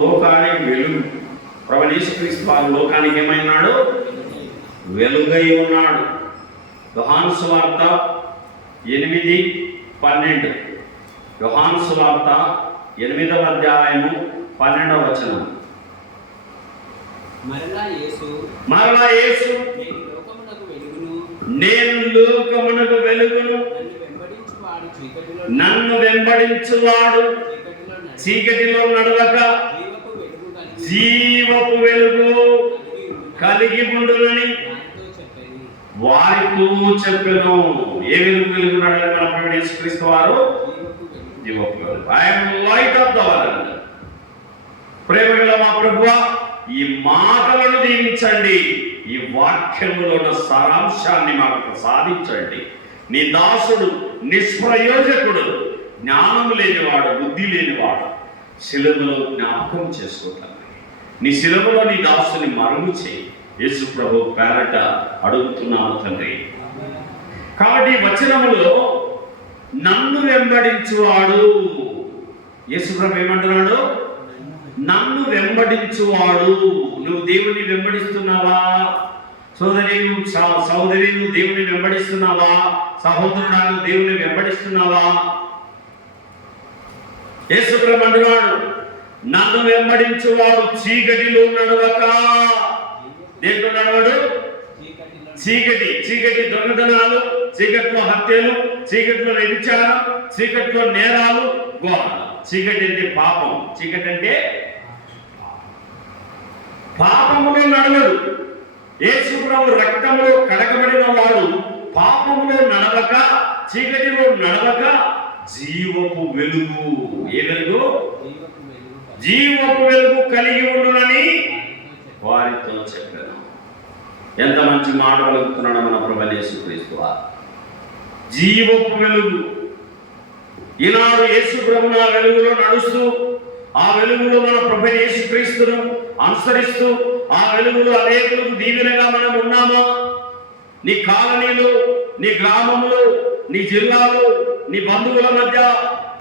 లోకానికి వెలుగు. ప్రభువైన యేసుక్రీస్తు వారు లోకానికి ఏమైనాడు? వెలుగై ఉన్నాడు. యోహాను సువార్త 8:12. యోహాను సువార్త 8వ అధ్యాయము 12వ వచనం. మరలా యేసు నేను లోకమునకు వెలుగును, నన్ను వెంబడించువాడు చీకటిలో నడవక జీవపు వెలుగు కలిగి ఉండునని వారితో చెప్పెను. ఏ వెలుగు వెలుగున్నాడు? మన ప్రభువైన యేసుక్రీస్తు వారు జీవపు వెలుగు. I'm light of the world. ప్రేమగల మా ప్రభువా, ఈ మాటలను దీవించండి. ఈ వాక్యములో ఉన్న సారాంశాన్ని మాకు ప్రసాదించండి. నీ దాసుడు నిష్ప్రయోజకుడు, జ్ఞానం లేనివాడు, బుద్ధి లేనివాడు. శిలువలో జ్ఞాపకం చేసుకోవాలి. నీ శిలువలో నీ దాసుని మరుగు చేయి. యేసు ప్రభు పేరట అడుగుతున్నాను తండ్రి. కాబట్టి వచనములో నన్ను వెంబడించువాడు, యేసు ప్రభు ఏమంటున్నాడు? నన్ను వెంబడించువాడు. నువ్వు దేవుని వెంబడిస్తున్నావా? సోదరి నువ్వు దేవుని వెంబడిస్తున్నావా? సహోదరుడా, నువ్వు దేవుని వెంబడిస్తున్నావా? యేసు ప్రభు అంటున్నాడు, నన్ను వెంబడించువాడు చీకటిలో నడవక. దేంట్లో నడవడు? చీకటి దొంగతనాలు, చీకట్లో హత్యలు, చీకట్లో వ్యభిచారం, చీకట్లో నేరాలు, ఘోరాలు. చీకటి అంటే పాపం. చీకటి అంటే పాపములో నడవడు. యేసు ప్రభు రక్తములో కడగబడిన వాడు పాపములో నడవక, చీకటిలో నడవక జీవపు వెలుగు. ఏ వెలుగు? జీవపు వెలుగు కలిగి ఉండునని వారితో చెప్పాను. ఎంత మంచి మాట పలుకుతున్నాడు మన ప్రభువైన యేసుక్రీస్తు వారు. జీవపు వెలుగు. ఈనాడు యేసు ప్రభు నా వెలుగులో నడుస్తూ, ఆ వెలుగులో మన ప్రభువైన యేసుక్రీస్తును అనుసరిస్తూ, ఆ వెలుగులో అనేకులకు దీవెనగా మనం ఉన్నామా? నీ కాలనీలో, నీ గ్రామంలో, నీ జిల్లాలో, నీ బంధువుల మధ్య,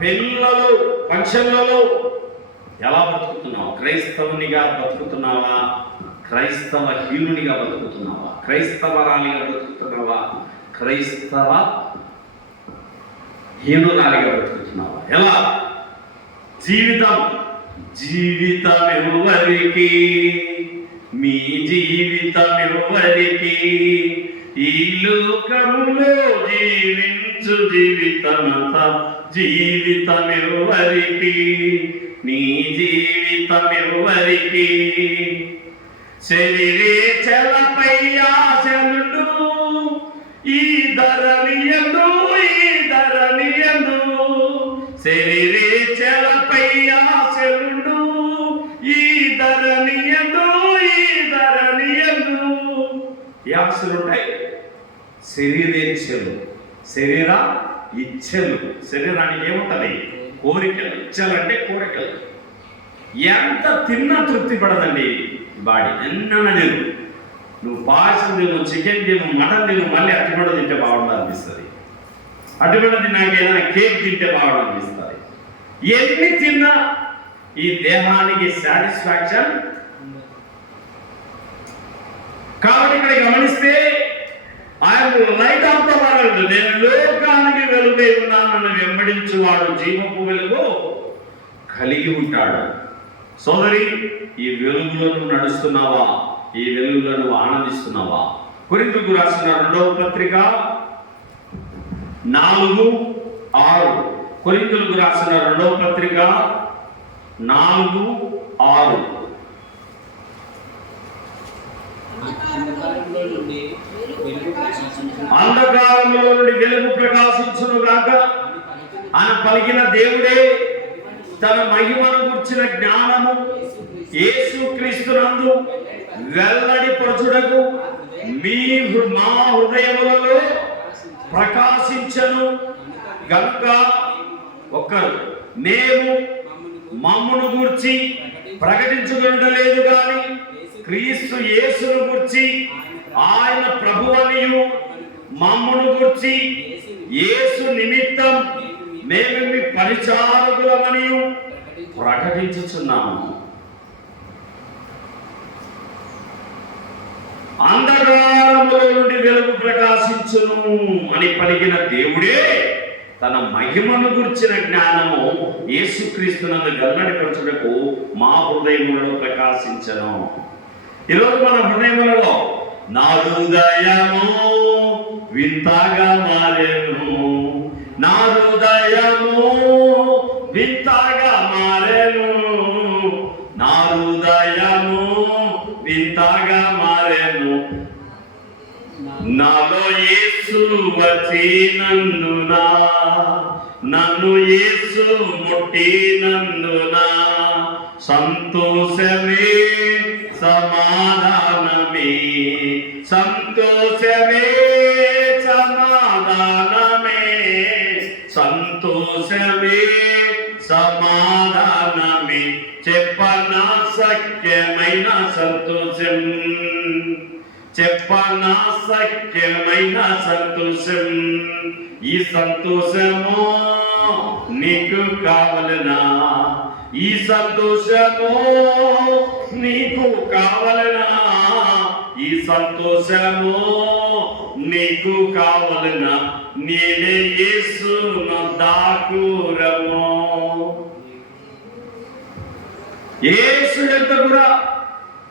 పెళ్ళిళ్ళలో, ఫంక్షన్లలో ఎలా బతుకుతున్నావు? క్రైస్తవునిగా బతుకుతున్నావా? క్రైస్తవ హీనునిగా బతుకుతున్నావా? క్రైస్తవరాలిగా బతుకుతున్నావా? క్రైస్తవ హీనురాలిగా బతుకుతున్నావా? ఎలా? జీవితం ఎవరికి? మీ జీవితం ఎవరికి? ఈ లోకములో జీవించు జీవితమంతా జీవితం ఎవరికి? నీ జీవితం ఎవరికి? శరీరేచ్ఛలపై ఆశలుండు ఈ ధరణియందు, శరీరేచ్ఛలపై ఆశలుండు ఈ ధరణియందు. ఏ ఆశలు ఉంటాయి? శరీరేచ్ఛలు, శరీర ఇచ్ఛలు. శరీరానికి ఏముంటుంది? కోరికలు. ఇచ్ఛలు అంటే కోరికలు. ఎంత తిన్నా తృప్తి పడదండి బాడీ. ఎన్న తిను, నువ్వు పాయసం తిను, చికెన్ తిను, మటన్ తిను, మళ్ళీ అట్టిపడ తింటే బాగుండదు అనిపిస్తుంది. అట్టిపడ తిన్నాక ఏదైనా కేక్ తింటే బాగుండదు అనిపిస్తుంది. ఎన్ని తిన్నా ఈ దేహానికి సాటిస్ఫాక్షన్. కాబట్టి ఇక్కడ గమనిస్తే, ఆయన లైట్ ఆఫ్ ద వరల్డ్, నేను లోకానికి వెలుగై ఉన్నాను, నన్ను వెంబడించువాడు జీవపు వెలుగు కలిగి ఉంటాడు. సోదరి, ఈ వెలుగులో నువ్వు నడుస్తున్నావా? ఈ వెలుగులో నువ్వు ఆనందిస్తున్నావా? కొరింథీయులకు రాసిన 2వ పత్రిక 4:6. కొరింథీయులకు రాసిన 2వ పత్రిక 4:6. అంధకారంలో నుండి వెలుగు ప్రకాశించును గాక అని పలికిన దేవుడే తన మహిమను గుర్చిన జ్ఞానము యేసుక్రీస్తునందు వెల్లడిపరచుటకు మా హృదయములలో ప్రకాశించను గనుక ఒక్కరు మేము మమ్మును గూర్చి ప్రకటించుకొనలేదు గాని క్రీస్తు యేసును గూర్చి ఆయన ప్రభువనియు, మమ్మును గూర్చి యేసు నిమిత్తం మేము మీ పరిచారకులమనియు ప్రకటించుచున్నాము. అంధకారములో నుండి వెలుగు ప్రకాశించును అని పలికిన దేవుడే తన మహిమను గురించిన జ్ఞానము యేసుక్రీస్తునందు వెల్లడిపరచుటకు మా హృదయములలో ప్రకాశించను. ఈరోజు మన హృదయములలో నా హృదయము వింతగా మారెను, నా హృదయము వింతగా మారెను, నా హృదయము వింతగా మారెను, నాలో యేసు వచ్చినందున, నన్ను యేసు ముట్టినందున సంతోషమే సమాధానమే, సంతోషమే సమాధానమే, సంతోషమే సమాధానమే, చెప్పనా సఖ్యమైన సంతోషం, చెప్పనా సఖ్యమైన సంతోషం. ఈ సంతోషము నీకు కావలనా, ఈ సంతోషము నీకు కావలనా, ఈ సంతోషము నీకు కావలనా, నేనే యేసు దాకురము. యేసు ఎంత కూడా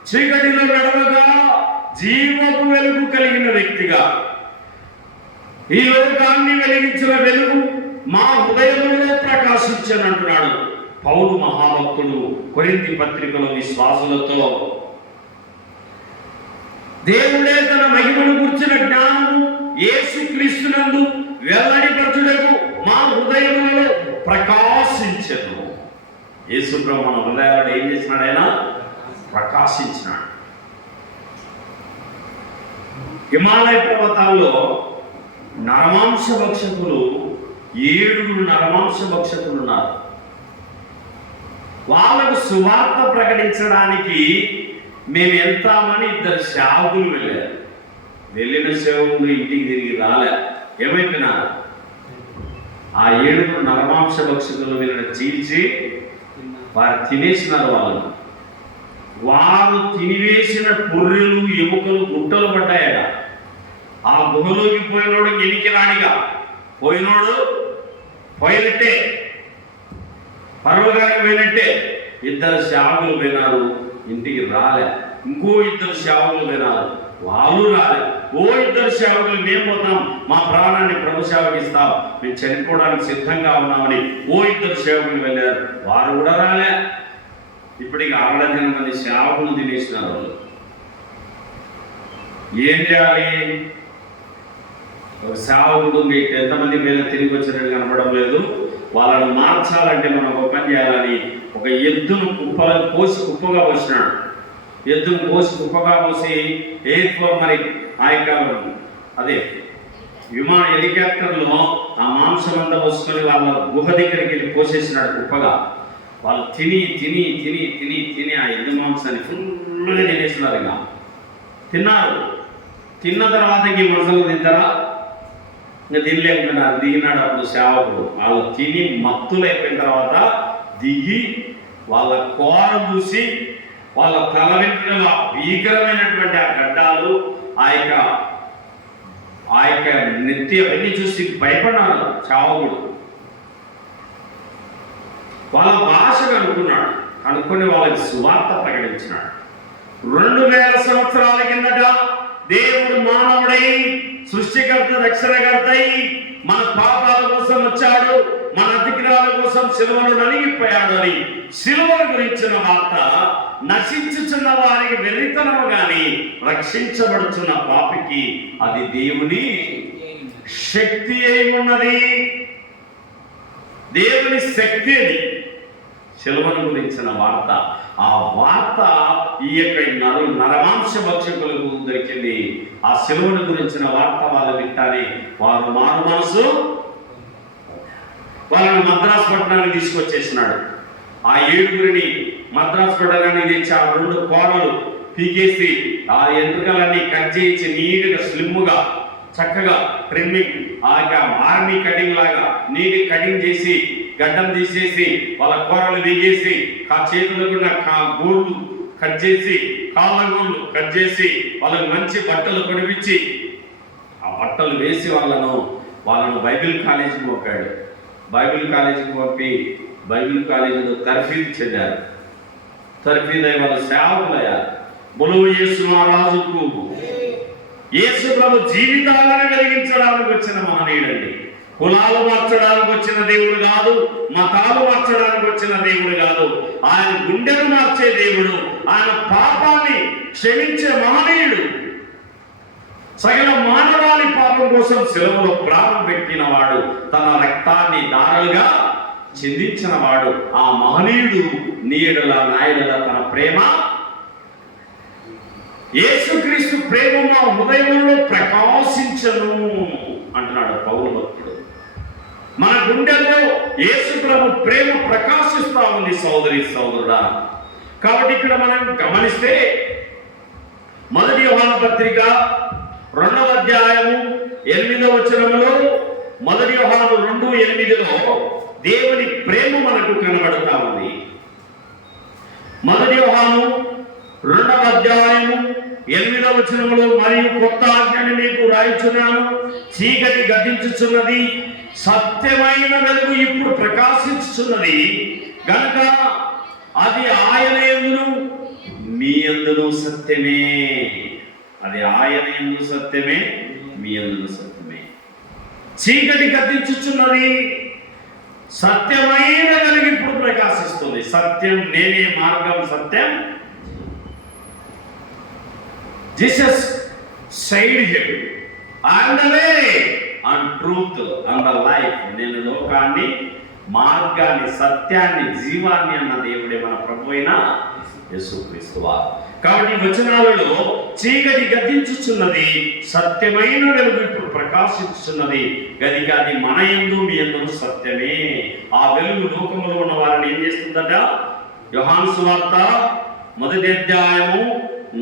చీకటిలో నడవగా జీవపు వెలుగు కలిగిన వ్యక్తిగా, ఈ లోకాన్ని వెలిగించిన వెలుగు మా హృదయంలో ప్రకాశించనంటున్నాడు పౌలు మహాభక్తుడు కొరింథీ పత్రికలో విశ్వాసులతో. దేవుడే తన మహిమను గుర్చిన జ్ఞానము యేసుక్రీస్తునందు వెల్లడిపరచుటకు మా హృదయములలో ప్రకాశించెను. యేసు ప్రభు మన హృదయాలను ఏం చేసినాడు? ఆయన ప్రకాశించినాడు. హిమాలయ పర్వతాల్లో నరమాంస భక్షకులు 7 నరమాంస భక్షకులు ఉన్నారు. వాళ్ళకు సువార్త ప్రకటించడానికి మేము వెళ్తామని 2 సేవకులు వెళ్ళారు. వెళ్ళిన సేవకులు ఇంటికి తిరిగి రాలే. ఏమైపోయినారు? ఆ 7 నరమాంస భక్షకులు వీళ్ళని చీల్చి వారు తినేసినారు. వారు తినివేసిన పొర్రెలు ఎముకలు గుట్టలు పడ్డాయట. ఆ గుహలోకి పోయినోడు ఎనికి రానిగా, పోయినోడు పోయినట్టే, పర్వగానికి పోయినట్టే. 2 సేవకులు పోయినారు, ఇంటికి రాలే. ఇంకో 2 సేవకులు పోయినారు, వాళ్ళు రాలే. ఓ 2 సేవకులు మేము పోతాం, మా ప్రాణాన్ని ప్రభు సేవకి ఇస్తాం, మేము చనిపోవడానికి సిద్ధంగా ఉన్నామని ఓ 2 సేవకులు వెళ్ళారు, వారు కూడా రాలే. ఇప్పటికి 68 మంది సేవకులు తినేసినారు. వాళ్ళు ఏం చేయాలి? ఒక సేవకుడు మీకు ఎంతమంది మీద తిరిగి వచ్చినట్టు కనపడడం లేదు. వాళ్ళను మార్చాలంటే మనం ఒక పని చేయాలని ఒక ఎద్దును కుప్పగా పోసినాడు. ఎద్దును కుప్పగా పోసి మరి ఆ యొక్క అదే హెలికాప్టర్లో ఆ మాంసం అంతా పోసుకొని వాళ్ళ గుహ దగ్గరికి వెళ్ళి పోసేసినాడు కుప్పగా. వాళ్ళు తిని తిని తిని తిని తిని ఆ ఎద్దు మాంసాన్ని ఫుల్గా తినేస్తున్నారు. ఇంకా తిన్నారు. తిన్న తర్వాత ఈ మనుషులు తింటారా? ఇంకా తినలేకపోయినారు. దిగినాడు అప్పుడు సేవకుడు. వాళ్ళు తిని మత్తులైపోయిన తర్వాత దిగి వాళ్ళ కోర చూసి వాళ్ళ తల వెంట్రుకలు భీకరమైనటువంటి ఆ గడ్డాలు, ఆ యొక్క నెత్తి అవన్నీ చూసి భయపడినారు సేవకుడు. వాళ్ళ భాష కనుక్కొని వాళ్ళకి సువార్త ప్రకటించినాడు. 2000 సంవత్సరాల కిందట దేవుడు మానవుడై సృష్టికర్త రక్షణకర్తై మన పాపాల కోసం వచ్చాడు, మన అతిక్రమాల కోసం సిలువను నలిగిపోయాడు అని సిలువను గురించిన వార్త నశించుచున్న వారికి వెర్రితనము గాని రక్షించబడుచున్న పాపికి అది దేవుని శక్తి అయి ఉన్నది. దేవుని శక్తి అది సిలువను గురించిన వార్త. ఆ వార్త ఈ యొక్క నరమాంస భక్షకులకు దొరికింది. ఆ సిలువను గురించిన వార్త వాళ్ళు వింటానే వారు మారు మనసు వాళ్ళని మద్రాసు పట్టణానికి తీసుకొచ్చేసినాడు. ఆ 7 మద్రాసు పట్టణానికి తెచ్చి ఆ 2 కోరలు పీకేసి ఆ ఎంట్రుకలన్నీ కట్ చేయించి నీట్గా స్లిమ్గా చక్కగా ట్రిమ్మింగ్ ఆర్మీ కటింగ్ లాగా నీటి కటింగ్ చేసి గడ్డం తీసేసి వాళ్ళ కూరలు దిగేసి ఆ చేతులకున్న గోర్లు కట్ చేసి, కాళ్ళ గోళ్ళు కట్ చేసి, వాళ్ళకి మంచి బట్టలు కొనిపించి, ఆ బట్టలు వేసి వాళ్ళను బైబిల్ కాలేజీకి పంపాడు. బైబిల్ కాలేజీకి పంపి బైబిల్ కాలేజీలో తర్ఫీదు చెందారు. తర్ఫీదు అయ్యి వాళ్ళు సేవకులయ్యారు. బలువు యేసు మహారాజుకు. యేసు ప్రభు జీవితాలను కలిగించడానికి వచ్చిన మహనీయుడండి. కులాలు మార్చడానికి వచ్చిన దేవుడు కాదు, మతాలు మార్చడానికి వచ్చిన దేవుడు కాదు. ఆయన గుండెను మార్చే దేవుడు, ఆయన పాపాన్ని క్షమించే మహనీయుడు. సకల మానవాళి పాపం కోసం శిలువలో ప్రాణం పెట్టిన వాడు, తన రక్తాన్ని దారులుగా చిందించిన వాడు. ఆ మహనీయుడు నీయడల నాయడల తన ప్రేమ, యేసుక్రీస్తు ప్రేమ మా హృదయంలో ప్రకాశించను అంటున్నాడు పౌలు భక్తుడు. మన గుండెల్లో యేసు ప్రభు ప్రేమ ప్రకాశిస్తా ఉంది సోదరి సోదరుడా. కాబట్టి ఇక్కడ మనం గమనిస్తే మొదటి యోహాను పత్రిక 2వ అధ్యాయము 8వ వచనములో, మొదటి యోహాను 2:8లో దేవుని ప్రేమ మనకు కనబడతా ఉంది. మొదటి యోహాను 2వ అధ్యాయము 8వ వచనములో, మరియు కొత్త ఆజ్ఞని మీకు రాయించున్నాను, చీకటి గతించుచున్నది, సత్యమైన వెలుగు ఇప్పుడు ప్రకాశించుచున్నది గనుక అది ఆయన యందును మీ యందును సత్యమే. అది ఆయన యందు సత్యమే, మీ యందును సత్యమే. చీకటి గతించుచున్నది, సత్యమైన వెలుగు ఇప్పుడు ప్రకాశిస్తుంది. సత్యం నేనే, మార్గం సత్యం. Jesus said him, I am the way and truth and the life. నేను లోకాన్ని, మార్గాన్ని, సత్యాన్ని, జీవాన్ని అన్న దేవుడే మన ప్రభు అయిన యేసుక్రీస్తు వారు. కాబట్టి వచనాలలో చీకటి గతించుచున్నది, సత్యమైన వెలుగు ఇప్పుడు ప్రకాశించుచున్నది గదిగా అది మన యందు మీ యందు సత్యమే. ఆ వెలుగు లోకములో ఉన్న వారిని ఏం చేస్తుందట? యోహాను సువార్త 1వ అధ్యాయము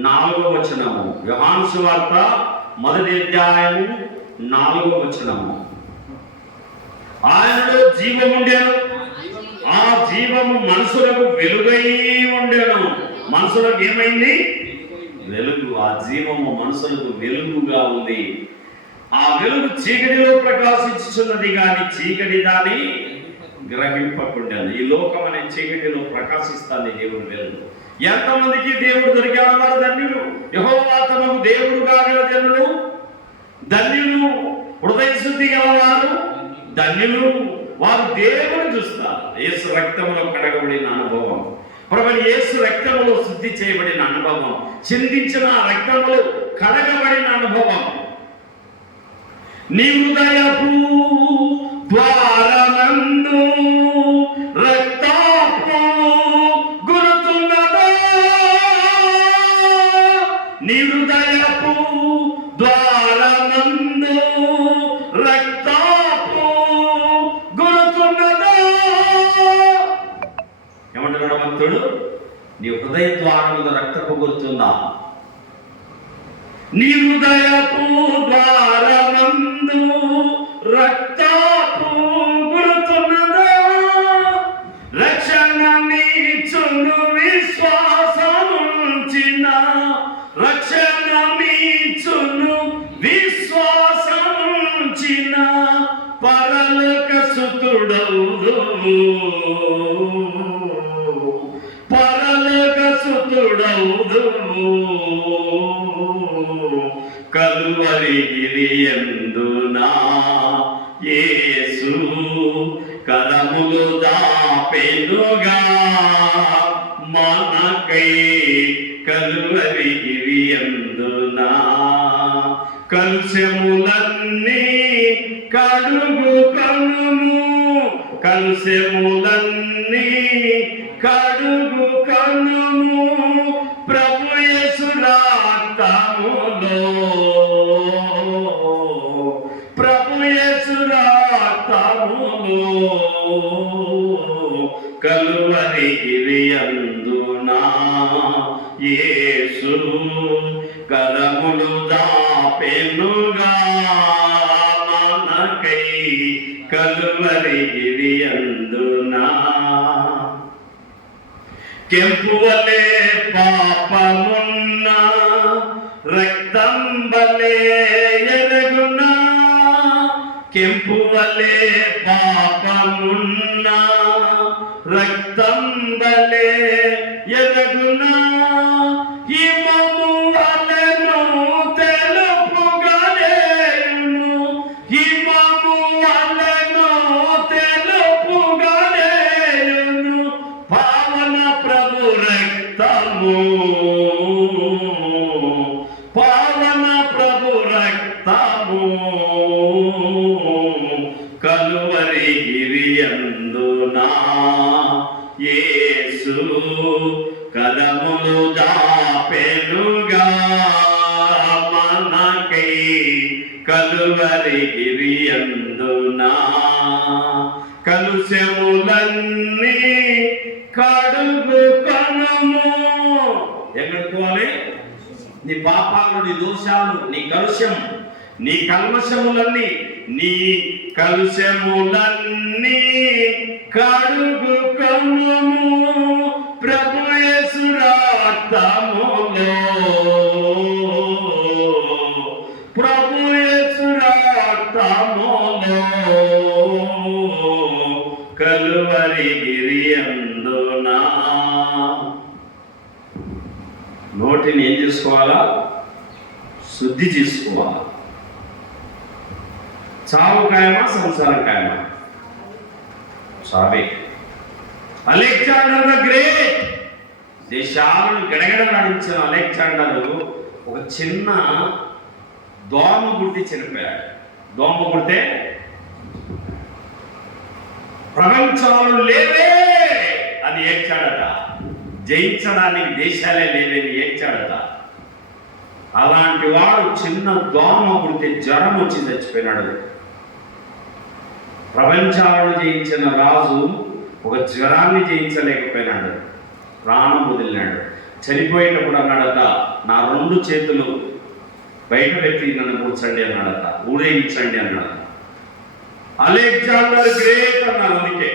4వ వచనము. యోహాను సువార్త 1వ అధ్యాయము 4వ వచనము. ఆయనలో జీవముండెను, ఆ జీవము మనుషులకు వెలుగై ఉండెను. మనుషులకు ఏమైంది? వెలుగు. ఆ జీవము మనుషులకు వెలుగుగా ఉంది. ఆ వెలుగు చీకటిలో ప్రకాశించుచున్నది కానీ చీకటి దాన్ని గ్రహింపకుండాను. ఈ లోకం అనే చీకటిలో ప్రకాశిస్తాను దేవుడు వెలుగు. ఎంతమందికి దేవుడు దొరికారు వారు ధన్యులు. యెహోవా తమకు దేవుడు కాగల జనులు ధన్యులు. హృదయ శుద్ధి గలవారు ధన్యులు, వారు దేవుని చూస్తారు. యేసు రక్తములో కడగబడిన అనుభవం, ప్రభువైన యేసు రక్తములో శుద్ధి చేయబడిన అనుభవం, చిందించిన రక్తములో కడగబడిన అనుభవం. నీ హృదయపు ద్వారమందు రక్తపు గురుతున్నదా? నీ హృదయపు ద్వారమందు రక్తపు గురుతున్నదా? ఏమంటున్నాడు భక్తుడు? నీ హృదయ ద్వారముందు రక్తపు గుర్తుందా? నీ హృదయపు ద్వారమందు రక్తపు గుర్తున్నదా? రక్షణ నీచును విశ్వాసముంచిన, రక్షణ నీచును విశ్వాసముంచిన పరలోక సుతుడౌదువు, పరలోక సుతుడౌదువు. కలువరి గిరియందునా యేసు కరములు దాపెనుగా మనకై. కలువరి గిరియందునా కలుషములన్నీ కడుగు కనుము, కలుషములన్నీ కడుగు కనుము. ప్రభు యేసు రక్తములో, ప్రభు యేసు రక్తములో కలువరి గిరియందునా యేసు కరములు దాపెనుగా మనకై. కలువరి గిరియందునా కెంపు వలె వలే ఎరగునా, కెంపు వలే పాపమున్నా, రక్తం వలే ఎరగునా, హిమము వలెను తెలుపుగలేను, హిమము వలెను తెలుపుగలేను, పావన ప్రభు రక్తము, పావన ప్రభు రక్తము, కలువరి గిరియందునా యేసు కదములు దాపెనుగా మనకై, కలువరి గిరియందునా కలుషములన్నీ కడుగుకొనుము. ఎక్కడుకోవాలి? నీ పాపాలు, నీ దోషాలు, నీ కలుషం, నీ కల్మషములన్నీ, నీ కలుషములన్నీ కడుగుకొనుము ప్రభు యేసు రక్తములో, ప్రభు యేసు రక్తములో, కలువరి గిరియందునా. నోటిని ఏం చేసుకోవాలా? శుద్ధి చేసుకోవాలా. చావు ఖాయమా, సంసారం ఖాయమా? చావే. అలెగ్జాండర్ ద గ్రేట్ దేశాలను గడగడలాడించిన అలెగ్జాండర్ ఒక చిన్న దోమ గుట్టి చనిపోయాడు. దోమ గుడితే ప్రపంచాలు లేవే అని ఏడ్చాడట. జయించడానికి దేశాలే లేవని ఏడ్చాడట. అలాంటి వాడు చిన్న దోమ గుడితే జ్వరం వచ్చి చచ్చిపోయినాడు. ప్రపంచాలను జయించిన రాజు ఒక జ్వరాన్ని జయించలేకపోయినాడు, ప్రాణం వదిలినాడు. చనిపోయేటప్పుడు అన్నాడట, నా 2 చేతులు బయట పెట్టి నన్ను కూర్చండి అన్నాడట, ఊరేగించండి అన్నాడట. అలెగ్జాండర్ గ్రేట్ అన్నారు. అందుకే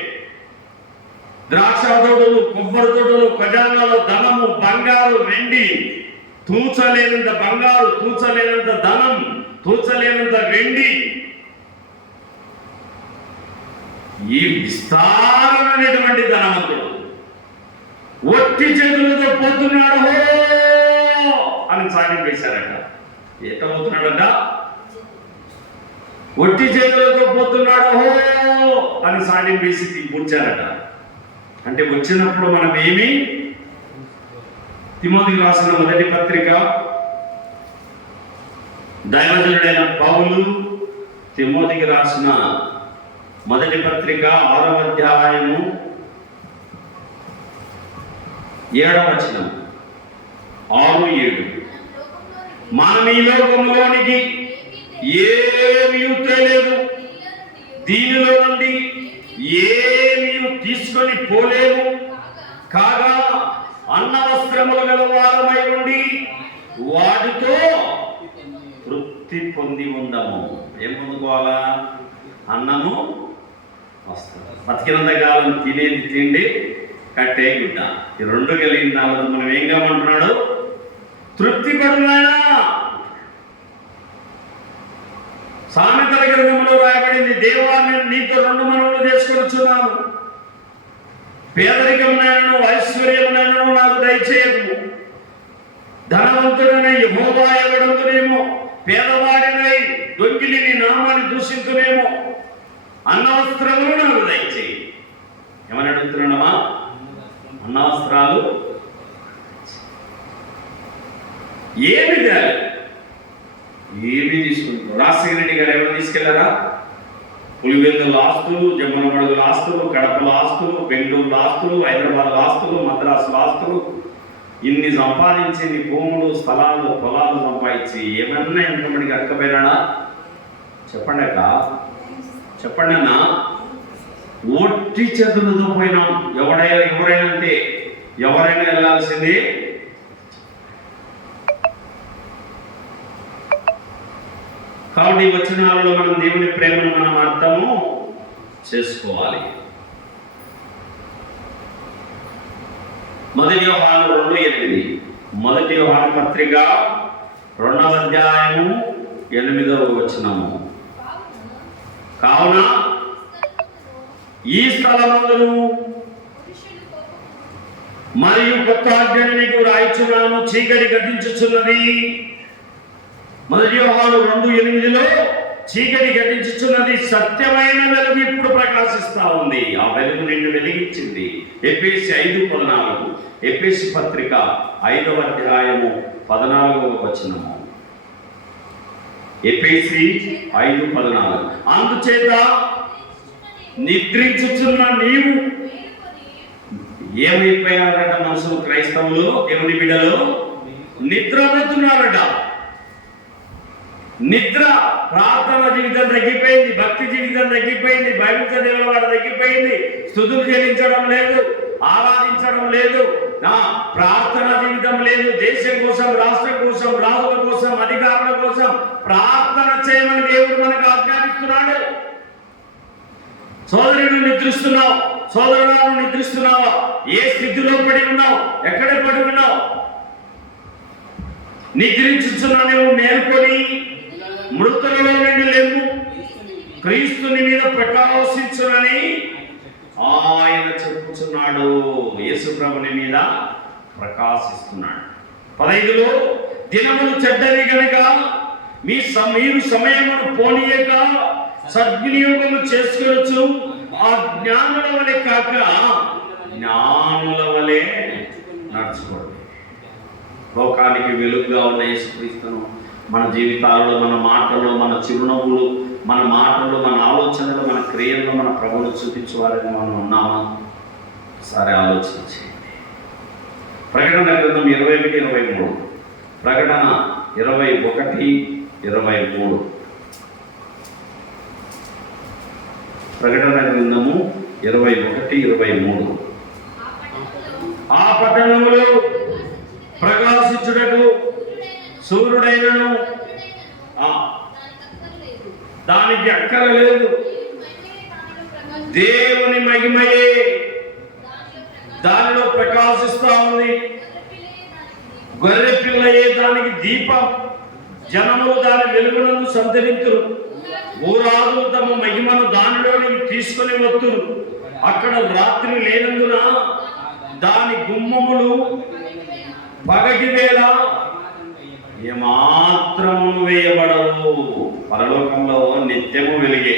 ద్రాక్ష తోటలు, కొబ్బరి తోటలు, ఖజానాలు, ధనము, బంగారు, వెండి, తూచలేనంత బంగారు, తూచలేనంత ధనం, తూచలేనంత వెండి, ఈ విస్తారమైనటువంటి ధనవంతుడు ఒట్టి చేతులతో పోతున్నాడు హో అని సాయం వేశారట. ఎట్ట పోతున్నాడట? ఒట్టి చేతులతో పోతున్నాడు హో అని సాయం వేసి కూర్చారట. అంటే వచ్చినప్పుడు మనం ఏమి? తిమోతికి రాసిన మొదటి పత్రిక, దైవజనుడైన పౌలు తిమోతికి రాసిన మొదటి పత్రిక 6వ అధ్యాయము 7వ వచనం, 6-7. మనం ఈ లోకంలోనికి ఏమీ తెలియదు, దీనిలో నుండి ఏమీ తీసుకొని పోలేము, కాగా అన్న వస్త్రములు గల వారమై ఉండి వాటితో తృప్తి పొంది ఉందము. ఏం పొందుకోవాలా? అన్నము, వస్త్రం. బతికినంత కాలం తినేది తిండి, కట్టే గుడ్డ. ఈ 2 కలిగిన దానిలో మనం ఏం కామంటున్నాడు? తృప్తి పడునాయనా. సామెతల గ్రంథంలో రాయబడింది, దేవా నేను నీతో 2 మనవులు చేసుకొనిచున్నాను, పేదరికమునైనను ఐశ్వర్యమునైనను నాకు దయచేయదు. ధనవంతుడనై యెహోవా ఎవడంతునేమో, పేదవాడినై దొంగిలి నీ నామాన్ని దూషించునేమో. అన్నవస్త్రములు నాకు దయచేయి. ఏమని అడుగుతున్నామా? అన్నవస్త్రాలు. ఏమి కాదు, ఏమి తీసుకుంటారు? రాజశేఖర రెడ్డి గారు ఎవరు తీసుకెళ్లారా? పులివెందుల ఆస్తులు, జమ్మలమడుగుల ఆస్తులు, కడపల ఆస్తులు, బెంగళూరుల ఆస్తులు, హైదరాబాద్ ఆస్తులు, మద్రాసుల ఆస్తులు, ఇన్ని సంపాదించింది, భూములు, స్థలాలు, పొలాలు సంపాదించి ఏమన్నా ఎంతమందికి అక్కపోయినాడా? చెప్పండి అక్క, చెప్పండి అన్న. ఒట్టి చేతులతో పోయినాం. ఎవరైనా అంతే, ఎవరైనా వెళ్ళాల్సింది. కాబట్టి ఈ వచనాలలో మనం దేవుని ప్రేమను మనం అర్థము చేసుకోవాలి. మొదటి యోహాను 2:8. మొదటి యోహాను పత్రిక 2వ అధ్యాయము 8వ వచనము. కావున ఈ స్థలమందును మరియు కొత్త ఆజ్ఞను నీకు రాయిచున్నాను, చీకటి గతించుచున్నది. 1 యోహాను 2:8లో చీకటి గతించుచున్నది, సత్యమైన వెలుగు ఇప్పుడు ప్రకాశిస్తా ఉంది, ఆ వెలుగు నిన్ను వెలిగించింది. ఎఫెసీ 5:14, ఎఫెసీ పత్రిక 5వ అధ్యాయము 14వ వచనము. ఎఫెసీ 5:14. అందుచేత నిద్రించుచున్న నీవు ఏమైపోయారట? మనుషులు, క్రైస్తవులు, దేవుని బిడ్డలు నిద్రపోతున్నారట. నిద్ర, ప్రార్థన జీవితం తగ్గిపోయింది, భక్తి జీవితం తగ్గిపోయింది, బైబిల్ చదివేవాడు తగ్గిపోయింది, స్తుతులు చెల్లించడం లేదు, ఆరాధించడం లేదు, నా ప్రార్థన జీవితం లేదు. దేశం కోసం, రాష్ట్రం కోసం, రాజుల కోసం, అధికారుల కోసం ప్రార్థన చేయమని దేవుడు మనకు ఆజ్ఞాపిస్తున్నాడు. సోదరుడు నిద్రిస్తున్నావు, సోదరుడు నిద్రిస్తున్నావా? ఏ స్థితిలో పడి ఉన్నావు? ఎక్కడ పడి ఉన్నావు? నిద్రించుచున్నా నువ్వు మేల్కొని మృతులలో నుండి లేవు, క్రీస్తుని మీద ప్రకాశించునని ఆయన చెప్పుచున్నాడు. యేసు ప్రభుని మీద ప్రకాశిస్తున్నాడు. 15లో దినములు చెడ్డవి గనుక మీరు సమయమును పోనీయక సద్వినియోగము చేసుకొనొచ్చు, ఆ జ్ఞానుల వలె కాక జ్ఞానుల వలె నడుచుకోండి. లోకానికి వెలుగుగా ఉన్న యేసుక్రీస్తును మన జీవితాలలో, మన మాటల్లో, మన చిరునవ్వులు, మన మాటలు, మన ఆలోచనలు, మన క్రియల్లో మన ప్రభువును చూపించేవారని మనం ఉన్నామా? ఒకసారి ఆలోచించండి. ప్రకటన గ్రంథం 21:23, ప్రకటన 21:23, ప్రకటన గ్రంథము 21:23. ఆ పట్టణములో ప్రకాశించుటకు సూర్యుడైనను దానికి అక్కరలేదు, దేవుని మహిమయే దానిలో ప్రకాశిస్తా ఉంది. గొర్రె పిల్లయే దానికి దీపం, జనములు దాని వెలుగులను సంతరింతురు. ఊరాదులు తమ మహిమను దానిలోనికి తీసుకొని వత్తురు. అక్కడ రాత్రి లేనందున దాని గుమ్మములు పగటి వేళ ఏమాత్రము వేయబడవు. పరలోకంలో నిత్యము వెలిగే.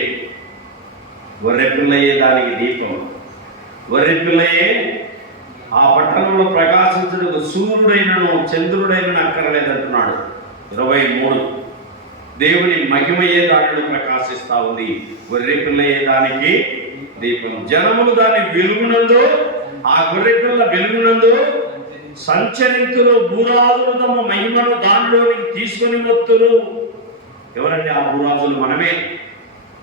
గొర్రెపిల్లయే దానికి దీపం, గొర్రెపిల్లయే ఆ పట్టణంలో ప్రకాశించడానికి సూర్యుడైనను చంద్రుడైనను అక్కర్లేదంటున్నాడు. 23 దేవుని మహిమయే దానిలో ప్రకాశిస్తా ఉంది, గొర్రెపిల్లయే దానికి దీపం. జనములు దాని వెలుగునందు, ఆ గొర్రెపిల్ల వెలుగునందు సంచరింతులు. భూరాజులు తమ మహిమను దానిలోనికి తీసుకొని వస్తురు. ఎవరంటే ఆ భూరాజులు? మనమే.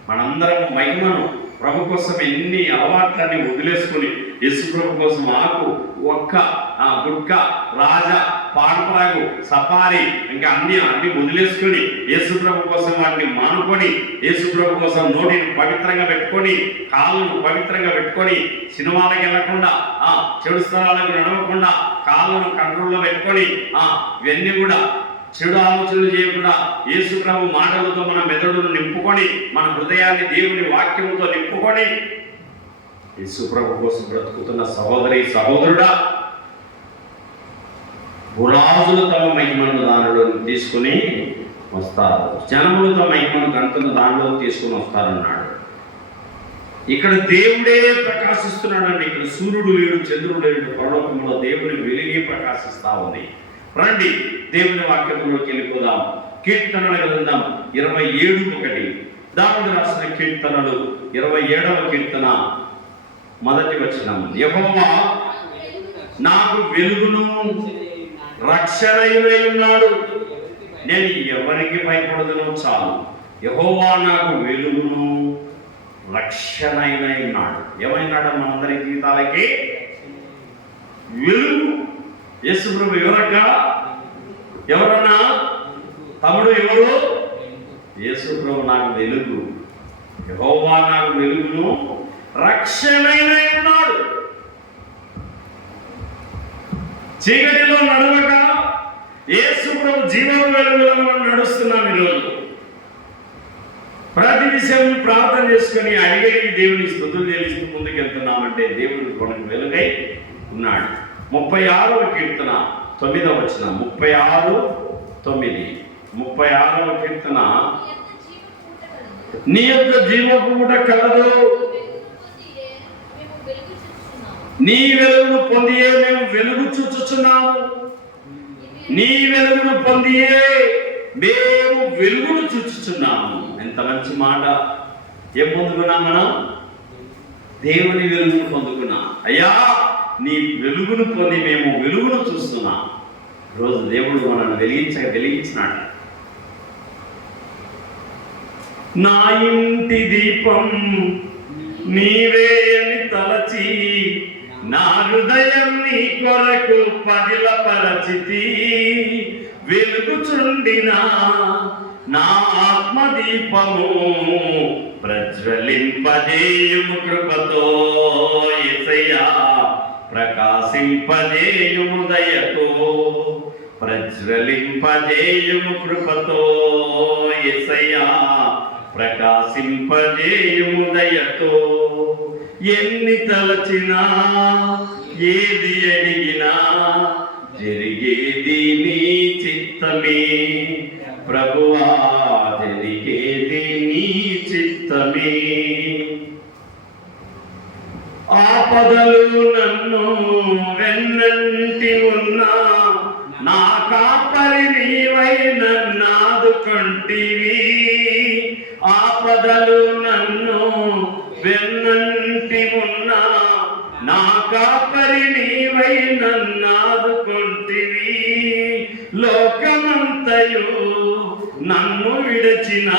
మనందరం మహిమను ప్రభు కోసం ఎన్ని అలవాట్లన్నీ వదిలేసుకుని యేసు ప్రభు కోసం ఆకు, ఒక్క, గుట్క, రాజా, పాడపరాగు, సఫారీ, ఇంకా అన్ని వదిలేసుకుని యేసు ప్రభు కోసం వాటిని మానుకొని యేసు ప్రభు కోసం నోటిని పవిత్రంగా పెట్టుకొని, కాళ్ళను పవిత్రంగా పెట్టుకొని, సినిమాలకు వెళ్లకుండా, చెడు స్థలాలకు నడవకుండా, కాళ్ళను కంట్రోల్లో పెట్టుకొని, ఇవన్నీ కూడా చెడు ఆలోచనలు చేయకుండా యేసు ప్రభు మాటలతో మన మెదడును నింపుకొని, మన హృదయాన్ని దేవుని వాక్యముతో నింపుకొని యేసు ప్రభు కోసం బ్రతుకుతున్న సహోదరి సహోదరుడా, భూరాజులు తమ మహిమను దానిలో తీసుకుని వస్తారు, జనములు తమ మహిమను గంటను దానిలో తీసుకుని వస్తారన్నాడు. ఇక్కడ దేవుడే ప్రకాశిస్తున్నాడండి. ఇక్కడ సూర్యుడు లేడు, చంద్రుడు లేడు. పరలోకంలో దేవుని వెలుగే ప్రకాశిస్తా ఉంది. రండి దేవుని వాక్యంలోకి వెళ్ళిపోదాం. కీర్తనల గ్రంథం 27:1, దావీదు రాసిన కీర్తనలు 27వ కీర్తన 1వ వచనం. యెహోవా నాకు వెలుగును రక్షణయుడై ఉన్నాడు, నేను ఎవరికి భయపడదునో చాలు. యెహోవా నాకు వెలుగును రక్షణయుడై ఉన్నాడు. ఏమైనాడు? మనందరి జీవితాలకి వెలుగు. యేసు ప్రభు ఎవరక్క? ఎవరన్నా తమ్ముడు ఎవరు? యేసు ప్రభు నాకు వెలుగు, యెహోవా నాకు వెలుగును రక్షణయుడై ఉన్నాడు. చీకటిలో నడవక, యేసు ప్రభు జీవము వెలుగులో మనం నడుస్తున్నాం. ఈరోజు ప్రతి విషయం ప్రార్థన చేసుకుని అడిగడిగి దేవుని స్తుతులు చెల్లిస్తూ ముందుకెళ్తున్నామంటే దేవుడు మనకు వెలుగై ఉన్నాడు. 36వ కీర్తన 9వ వచనం, 36:9. 36వ కీర్తన, నీ యొక్క జీవపూట కలదు, నీ వెలుగును పొందియే మేము వెలుగు చూచుచున్నాము. నీ వెలుగును పొందియే మేము వెలుగును చూచుచున్నాము. ఎంత మంచి మాట! ఏం పొందుకున్నాం మనం? దేవుని వెలుగును పొందుకున్నాం. అయ్యా, నీ వెలుగును పొంది మేము వెలుగును చూస్తున్నాం. రోజు దేవుడు మనల్ని వెలిగించినాడు. నా ఇంటి దీపం నీవే అని తలచి, నా హృదయం నీ కొరకు పదిలపరచితి. వెలుగుచుండిన నా ఆత్మదీపము ప్రజ్వలింపజేయుము కృపతో. యేసయ్యా, ప్రకాశింపజేయుము దయతో. ప్రజ్వలింపజేయుము కృపతో. యేసయ్యా, ప్రకాశింపజేయుము దయతో. ఎన్ని తలచినా ఏది అడిగినా జరిగేది నీ చిత్తమే ప్రభువా, జరిగేది నీ చిత్తమే. ఆపదలు నన్ను వెన్నంటి ఉన్నా నా కాపరి నీవై నన్నాదుకొంటివి. ఆపదలు నన్ను వెన్నంటి ఉన్నా నా కాపరి నీవై నన్నాదుకొంటివి. లోకమంతయు నన్ను విడచిన,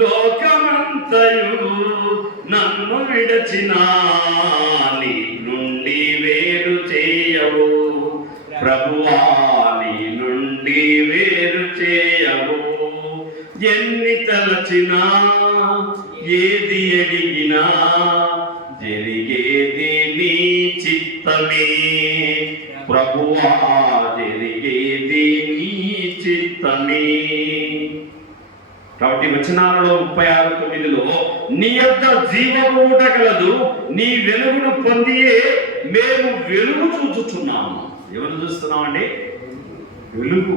లోకమంతయు నన్ను విడచిన నీ నుండి వేరు చేయవు ప్రభువా, నీ నుండి వేరు చేయవు. ఎన్ని తలచినా ఏది అడిగినా జరిగేది నీ చిత్తమే ప్రభువా, జరిగేది నీ చిత్తమే. కాబట్టి వచనాలలో 36:9లో నీ యొక్క జీవపు ఊట కలదు, నీ వెలుగును పొందియే మేము వెలుగు చూచుచున్నాము. ఎవరు చూస్తున్నామండి? వెలుగు.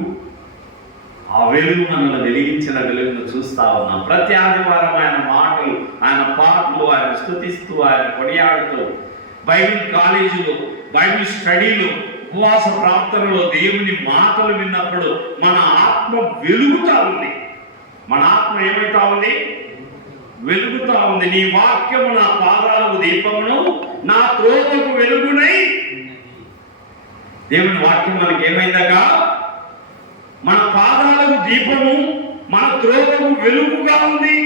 ఆ వెలుగు మనల్ని వెలిగించిన వెలుగును చూస్తా ఉన్నాం. ప్రతి ఆదివారం ఆయన మాటలు, ఆయన పాటలు, ఆయన స్తుతిస్తూ, ఆయన కొనియాడుతూ, బైబిల్ కాలేజీలు, బైబిల్ స్టడీలు, ఉపవాస ప్రార్థనలో దేవుని మాటలు విన్నప్పుడు మన ఆత్మ వెలుగుతా ఉంది. మన ఆత్మ ఏమైతా ఉంది? వెలుగుతా ఉంది. నీ వాక్యము నా పాదాలకు దీపమును, నా త్రోవకు వెలుగునై. దేవుని వాక్యం మనకి ఏమైందాక మన పాదాలకు దీపము, మన త్రోవకు వెలుగుగా ఉంది.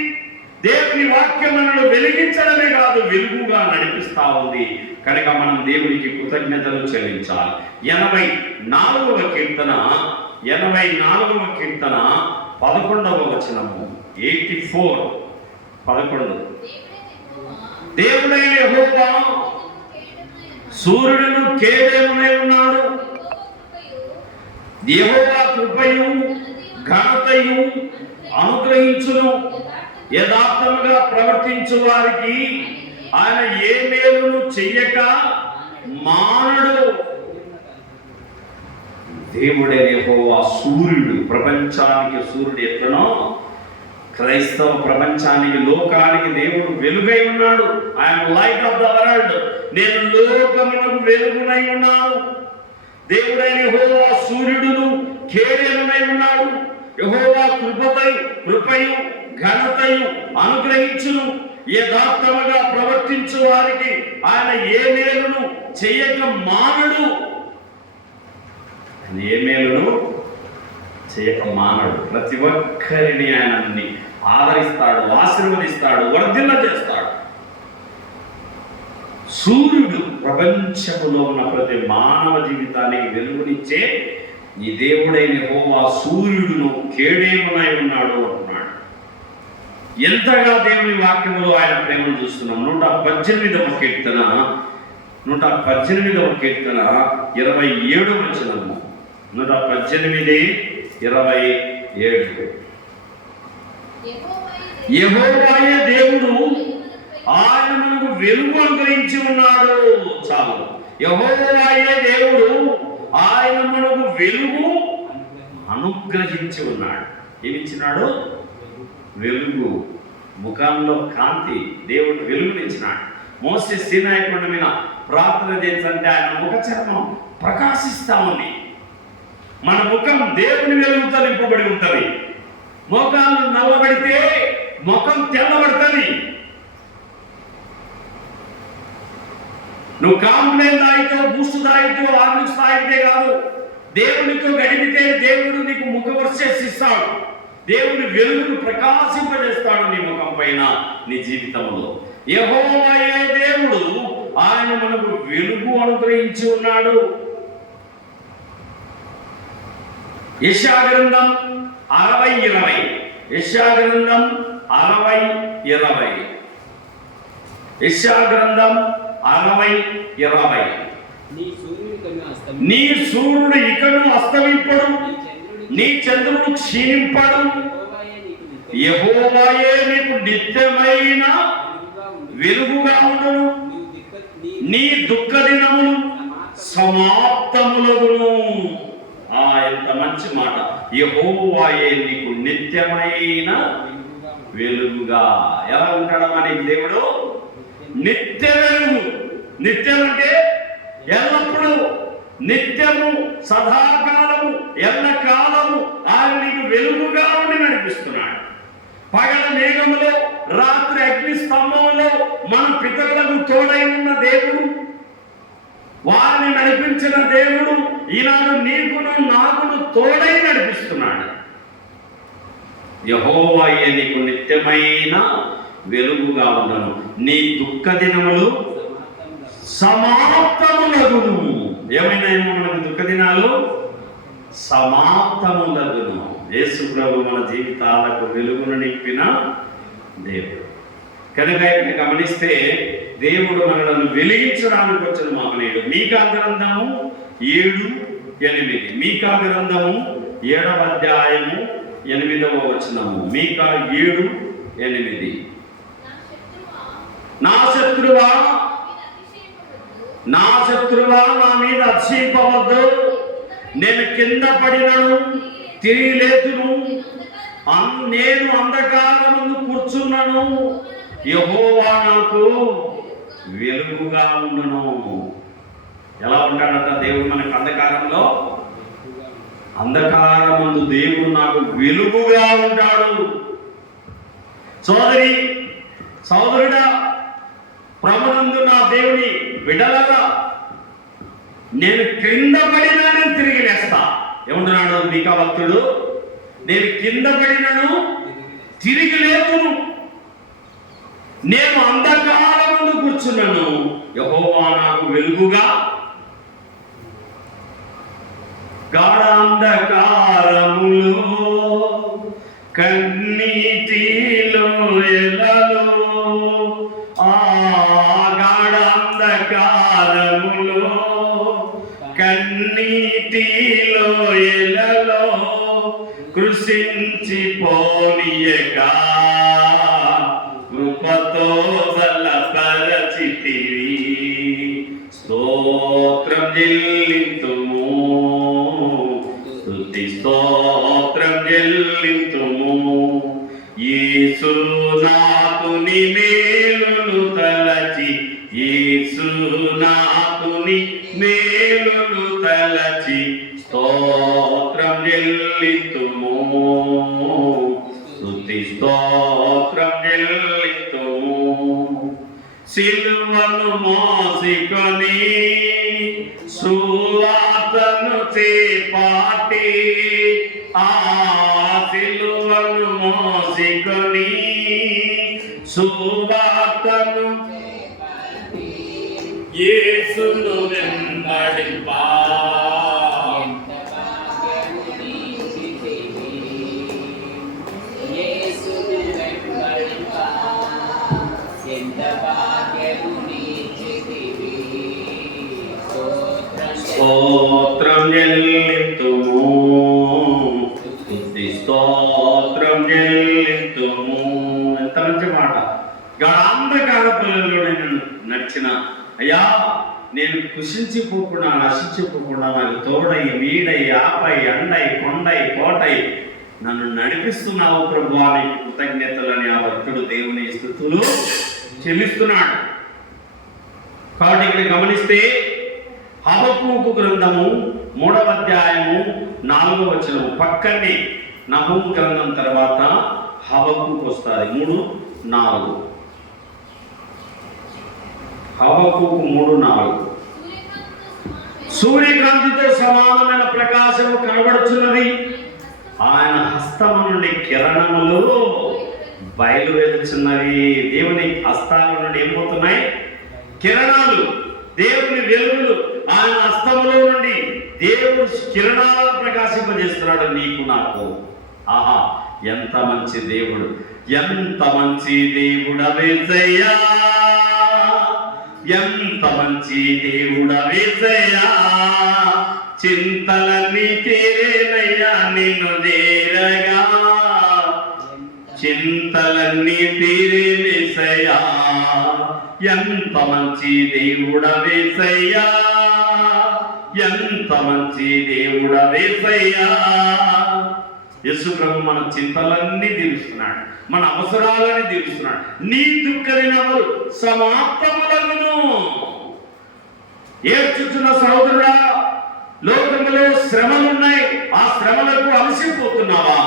దేవుని వాక్యం మనల్ని వెలిగించడమే కాదు, వెలుగుగా నడిపిస్తా ఉంది. కనుక మనం దేవునికి కృతజ్ఞతలు చెల్లించాలి. 84వ కీర్తన 11వ వచనము, 84:11. దేవుడైన యెహోవా సూర్యుడును కేడెమునై ఉన్నాడు. యెహోవా కృపయు ఘనతయు అనుగ్రహించును. యథార్థముగా ప్రవర్తించు వారికి ఆయన ఏ మేలును చెయ్యక మానడు. దేవుడే యెహోవా సూర్యుడు. ప్రపంచానికి సూర్యుడు ఎట్లనో క్రైస్తవ ప్రపంచానికి, లోకానికి దేవుడు వెలుగై ఉన్నాడు. I'm light of the world. నేను లోకమునకు వెలుగునై ఉన్నాను. దేవుడైన యెహోవా సూర్యుడును కేడెమునై ఉన్నాడు. యెహోవా కృపయు ఘనతయు అనుగ్రహించును. యథార్థముగా ప్రవర్తించు వారికి ఆయన ఏ మేలును చెయ్యక మానడు. ఏ మేలును చేయక మానడు. ప్రతి ఒక్కరిని ఆయనని ఆదరిస్తాడు, ఆశీర్వదిస్తాడు, వర్ధిల్ల చేస్తాడు. సూర్యుడు ప్రపంచములో ఉన్న ప్రతి మానవ జీవితానికి వెలుగునిచ్చే ఈ దేవుడైన యెహోవా సూర్యుడును కేడెమునై ఉన్నాడు అంటున్నాడు. ఎంతగా దేవుని వాక్యములో ఆయన ప్రేమను చూస్తున్నాం. 118వ కీర్తన 118వ కీర్తన 27వ వచనము. 118:27. యెహోవాయే దేవుడు, ఆయన మనకు వెలుగు అనుగ్రహించి ఉన్నాడు. చాలు. యెహోవాయే దేవుడు, ఆయన మనకు వెలుగు అనుగ్రహించి ఉన్నాడు. ఏమిచ్చినాడు? వెలుగు. ముఖంలో కాంతి. దేవుడు వెలుగునిచ్చినాడు. మోసే సీనాయి కొండ మీద ప్రార్థన చేస్తుంటే ఆయన ముఖ చర్మం ప్రకాశిస్తా ఉంది. మన ముఖం దేవుని వెలుగుతో నింపబడి ఉంటుంది. మోకాళ్ళు నల్లబడితే ముఖం తెల్లబడుతుంది. నువ్వు కాంప్లైన్ తాగితో, బూస్ట్ తాగితో, హార్లిక్స్ తాగితే కాదు. దేవునితో గడిపితే దేవుడు నీకు ముఖ వర్షిస్తాడు. దేవుని వెలుగును ప్రకాశింపజేస్తాడు నీ ముఖం పైన, నీ జీవితంలో. యెహోవాయే దేవుడు, ఆయన మనకు వెలుగు అనుగ్రహించి ఉన్నాడు. యెషయా గ్రంథం 60:20. యెషయా గ్రంథం 60:20. యెషయా గ్రంథం 60:20. నీ సూర్యుడు ఇకను అస్తమింపడు, నీ చంద్రుడు క్షీణింపడు. యెహోవాయే నీకు నిత్యమైన వెలుగుగా ఉండును, నీ దుఃఖ దినములు సమాప్తములగును. ఎంత మంచి మాట. యెహోవాయే నీకు నిత్యమైన వెలుగుగా. ఎలా ఉంటాడు మరి దేవుడు? నిత్య వెలుగు. నిత్యం అంటే ఎల్లప్పుడూ, నిత్యము, సదాకాలము, ఎల్లకాలము ఆయన నీకు వెలుగుగా ఉండి నడిపిస్తున్నాడు. పగల మేఘములో, రాత్రి అగ్ని స్తంభంలో మన పితరులకు తోడై ఉన్న దేవుడు, వారిని నడిపించిన దేవుడు ఈనాడు నీకును నాకును తోడై నడిపిస్తున్నాడు. యెహోవాయే నీకు నిత్యమైన వెలుగుగా ఉండను, నీ దుఃఖ దినములు సమాప్తములగును. ఏమైనా మనకు దుఃఖ దినాలు సమాప్తములగును. యేసు ప్రభు మన జీవితాలకు వెలుగును నింపిన దేవుడు కనుక ఇక్కడ గమనిస్తే దేవుడు మనలను వెలిగించడానికి వచ్చిన మహనీయుడు. మీకా గ్రంథము 7:8. మీకా గ్రంథము 7వ అధ్యాయము 8వ వచనము. మీకా 7:8. నా శత్రువా నా మీద అతిశయింపవద్దు. నేను కింద పడినను తిరిగి లేతును, నేను అంధకారముందు కూర్చున్నాను. యెహోవా నాకు వెలుగుగా ఉండును. ఎలా ఉంటాడంట దేవుడు మనకు? అంధకారమందు దేవుడు నాకు వెలుగుగా ఉంటాడు. సోదరుడా, ప్రభునందు నా దేవుని బిడ్డలారా, నేను కింద పడినా నేను తిరిగి లేస్తా. ఏమంటున్నాడు మీకా భక్తుడు? నేను కింద పడినను తిరిగి లేతును, నేను అంధకారముందు కూర్చున్నాను. యెహోవా నాకు వెలుగుగా. గాఢాంధకారములో, కన్నీటిలో, ఎలలో, గాఢాంధకారములో, కన్నీటిలో, ఎలలో కృషించిపోనియక కృపతో బలపరచితివి. స్తోత్రం చెల్లింతుము, స్తుతి స్తోత్రం చెల్లింతుము. యేసు నాకు నీ మేలును తలచి, యేసు నాకు నీ మేలును తలచి స్తోత్రం చెల్లింతుము, స్తుతి స్తోత్రం చెల్లింతుము. సిలువను మోసికొని సువార్తను చేపట్టి, ఆ సిలువను మోసికొని సువార్తను యేసును వెంబడింపా. స్తోత్రం చెల్లింతుము, ఇచ్చిన అయ్యా, నేను కృషించిపోకుండా నశించిపోకుండా నాకు తోడై నీడై ఆపై అండై కొండై కోటై నన్ను నడిపిస్తున్నావు ప్రభు అని కృతజ్ఞతలని ఆ భక్తుడు దేవుని స్తుతులు చెల్లిస్తున్నాడు. కాబట్టి ఇక్కడ గమనిస్తే హబక్కూకు గ్రంథము 3వ అధ్యాయము 4వ వచనము పక్కనే నహూము గ్రంథం తర్వాత హబక్కూకు వస్తుంది. 3:4 హబక్కూకు 3:4 సూర్యకాంతితో సమానమైన ప్రకాశము కనబడుచున్నది, ఆయన హస్తము నుండి కిరణములు బయలువెలుచున్నవి. దేవుని హస్తాల నుండి ఏమవుతున్నాయి? కిరణాలు, దేవుని వెలుగులు ఆయన హస్తములో నుండి దేవుడు కిరణాలను ప్రకాశింపజేస్తున్నాడు నీకు నాకు. ఆహా, ఎంత మంచి దేవుడు, ఎంత మంచి దేవుడవేసయ్యా, ఎంత మంచి దేవుడవేసయ్యా, చింతలన్నీ తీరేనయ్యా నిన్ను చేరగా, చింతలన్నీ తీరేసయ్యా, ఎంత మంచి దేవుడవేసయ్యా, ఎంత మంచి దేవుడవేసయ్యా. యేసు ప్రభు మన చింతలన్నీ తీరుస్తున్నాడు, మన అవసరాలని తీరుస్తున్నాడు. నీ దుఃఖ దినములు సమాప్తములగును. ఏడ్చుచున్న సహోదరుడా, లోకములో శ్రమలున్నాయి, ఆ శ్రమలకు అలసిపోతున్నావా?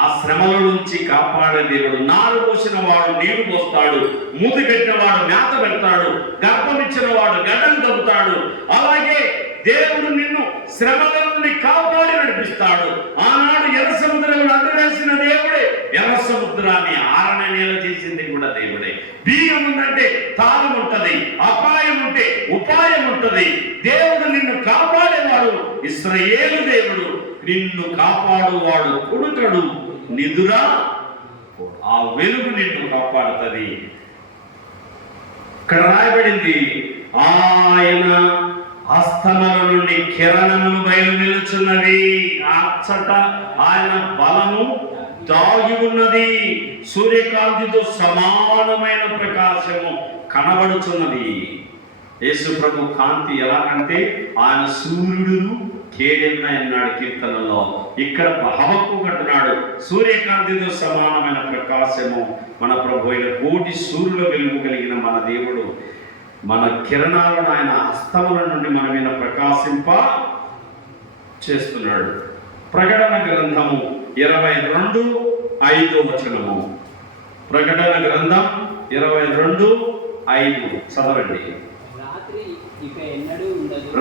ఆ శ్రమల నుంచి కాపాడే దేవుడు. నారు పోసిన వాడు నీరు పోస్తాడు, మూతి పెట్టిన వాడు మేత పెడతాడు, గర్భమిచ్చిన వాడు గడ్డం తవ్వుతాడు. అలాగే దేవుడు నిన్ను శ్రమల నుండి కాపాడి నడిపిస్తాడు. ఆనాడు ఎర్ర సముద్రం అడ్డువేసిన దేవుడే, ఎర్ర సముద్రాన్ని ఆరణ నేల చేసింది కూడా దేవుడే. బీగం ఉందంటే తాళం ఉంటది, అపాయం ఉంటే ఉపాయం ఉంటది. దేవుడు నిన్ను కాపాడేవాడు ఇశ్రాయేలు దేవుడు. నిన్ను కాపాడువాడు కొడుకడు నిదురా, ఆ వెలుగు నిన్ను కాపాడుతుంది. ఇక్కడ రాయబడింది, ఆయన హస్తముల నుండి కిరణములు బయలువెలుచున్నవి, అచ్చట ఆయన బలము దాగి ఉన్నది, సూర్యకాంతితో సమానమైన ప్రకాశము కనబడుచున్నది. యేసు ప్రభు కాంతి ఎలాగంటే ఆయన సూర్యుడు కేడెన్న అన్నాడు కీర్తనలో. ఇక్కడ హబక్కూకు అంటున్నాడు, సూర్యకాంతితో సమానమైన ప్రకాశము మన ప్రభు అయిన కోటి సూర్యుల వెలుగు కలిగిన మన దేవుడు మన కిరణాలను ఆయన హస్తముల నుండి మన మీద ప్రకాశింప చేస్తున్నాడు. ప్రకటన గ్రంథము 22:5 వచనము. ప్రకటన గ్రంథం 22:5 చదవండి.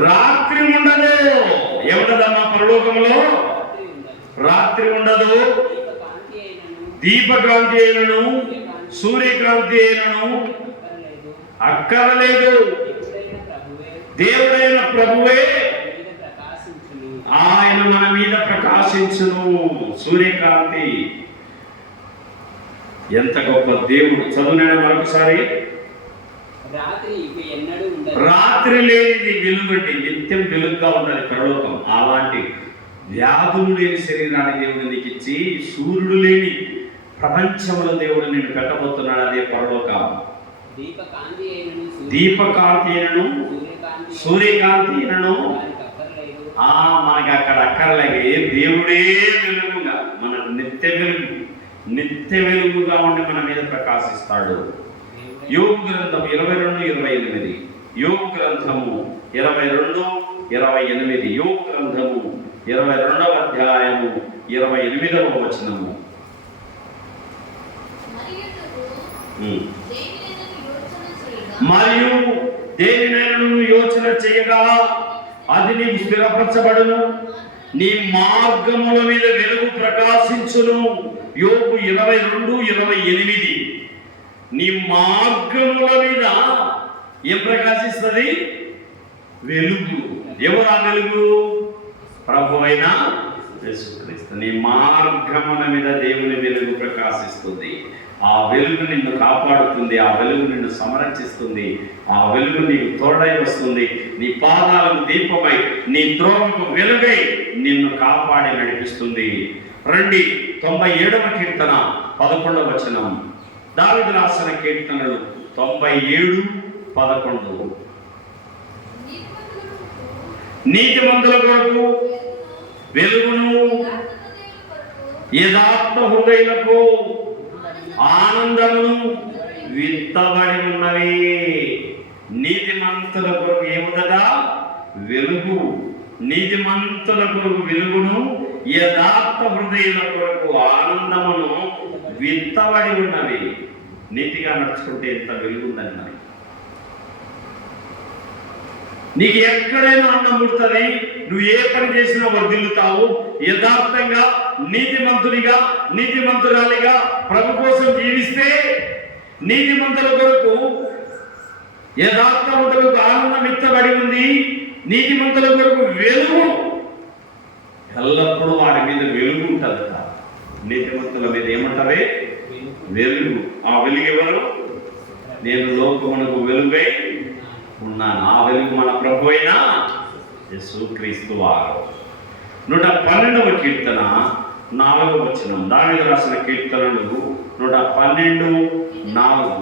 రాత్రి ఉండదు. ఏముండదమ్మా పరలోకంలో? రాత్రి ఉండదు. దీపకాంతి అయినను సూర్యకాంతి అయినను అక్కరలేదు. దేవుడైన ప్రభువే ఆయన మన మీద ప్రకాశించును. సూర్యకాంతి ఎంత గొప్ప దేవుడు. చదువునే మరొకసారి. రాత్రి లేనిది వెలుగండి, నిత్యం వెలుగుగా ఉన్నది పరలోకం. అలాంటి వ్యాధులు లేని శరీరాన్ని దేవుడు నీకు ఇచ్చి, సూర్యుడు లేని ప్రపంచంలో దేవుడు నిన్ను పెట్టబోతున్నాడు. అదే పరలోకం. దీపకాంతి అయినను సూర్యకాంతి అయినను మనకి అక్కడ అక్కర్లేక దేవుడే వెలుగుగా, మన నిత్య వెలుగుగా ఉండి మన మీద ప్రకాశిస్తాడు. యోబు గ్రంథం 22:28. యోబు గ్రంథము 22:28. యోబు గ్రంథము 22వ అధ్యాయము 28వ వచనము. మరియు దేనినైనా యోచన చేయగా అది నీకు స్థిరపరచబడును, నీ మార్గముల మీద వెలుగు ప్రకాశించును. యోబు 22:28. నీ మార్గముల మీద ఏం ప్రకాశిస్తుంది? వెలుగు. ఎవరు ఆ వెలుగు? ప్రభువైన యేసుక్రీస్తు. నీ మార్గముల మీద దేవుని వెలుగు ప్రకాశిస్తుంది. ఆ వెలుగు నిన్ను కాపాడుతుంది, ఆ వెలుగు నిన్ను సంరక్షిస్తుంది, ఆ వెలుగు నీకు తోడై వస్తుంది. నీ పాదాలకు దీపమై, నీ త్రోవకు వెలుగై నిన్ను కాపాడి నడిపిస్తుంది. రండి, 97వ కీర్తన 11వ వచనం. దావీదు రాసిన కీర్తనలు 97, 11 నీతిమంతుల కొరకు వెలుగును, యథార్థ హృదయులకు ఆనందమును విత్తబడి ఉన్నవి. నీతిమంతుల కొరకు ఏముందట? వెలుగు. నీతిమంతుల కొరకు వెలుగును, యథార్థ హృదయుల కొరకు ఆనందమును విత్తబడి ఉన్నవి. నీతిగా నడుచుకుంటే ఎంత వెలుగుందని మరి. నీకు ఎక్కడైనా అన్నం పుడుతుంది, నువ్వు ఏ పని చేసినా వర్ధిల్లుతావు. యథార్థంగా నీతిమంతునిగా నీతిమంతురాలిగా ప్రభు కోసం జీవిస్తే నీతిమంతుల కొరకు యథార్థవంతులకు ఆనందం ఎత్తబడి ఉంది. నీతిమంతుల కొరకు వెలుగు, ఎల్లప్పుడూ వారి మీద వెలుగు ఉంటుంది. నీతిమంతుల మీద ఏమంటారే? వెలుగు. ఆ వెలుగు ఎవరు? నేను లోకమునకు వెలుగై ఉన్నాను. ఆ వెలుగు మన ప్రభు అయిన యేసుక్రీస్తు వారు. 112వ కీర్తన 4వ వచనం. దావీదు రాసిన కీర్తనలు 112:4.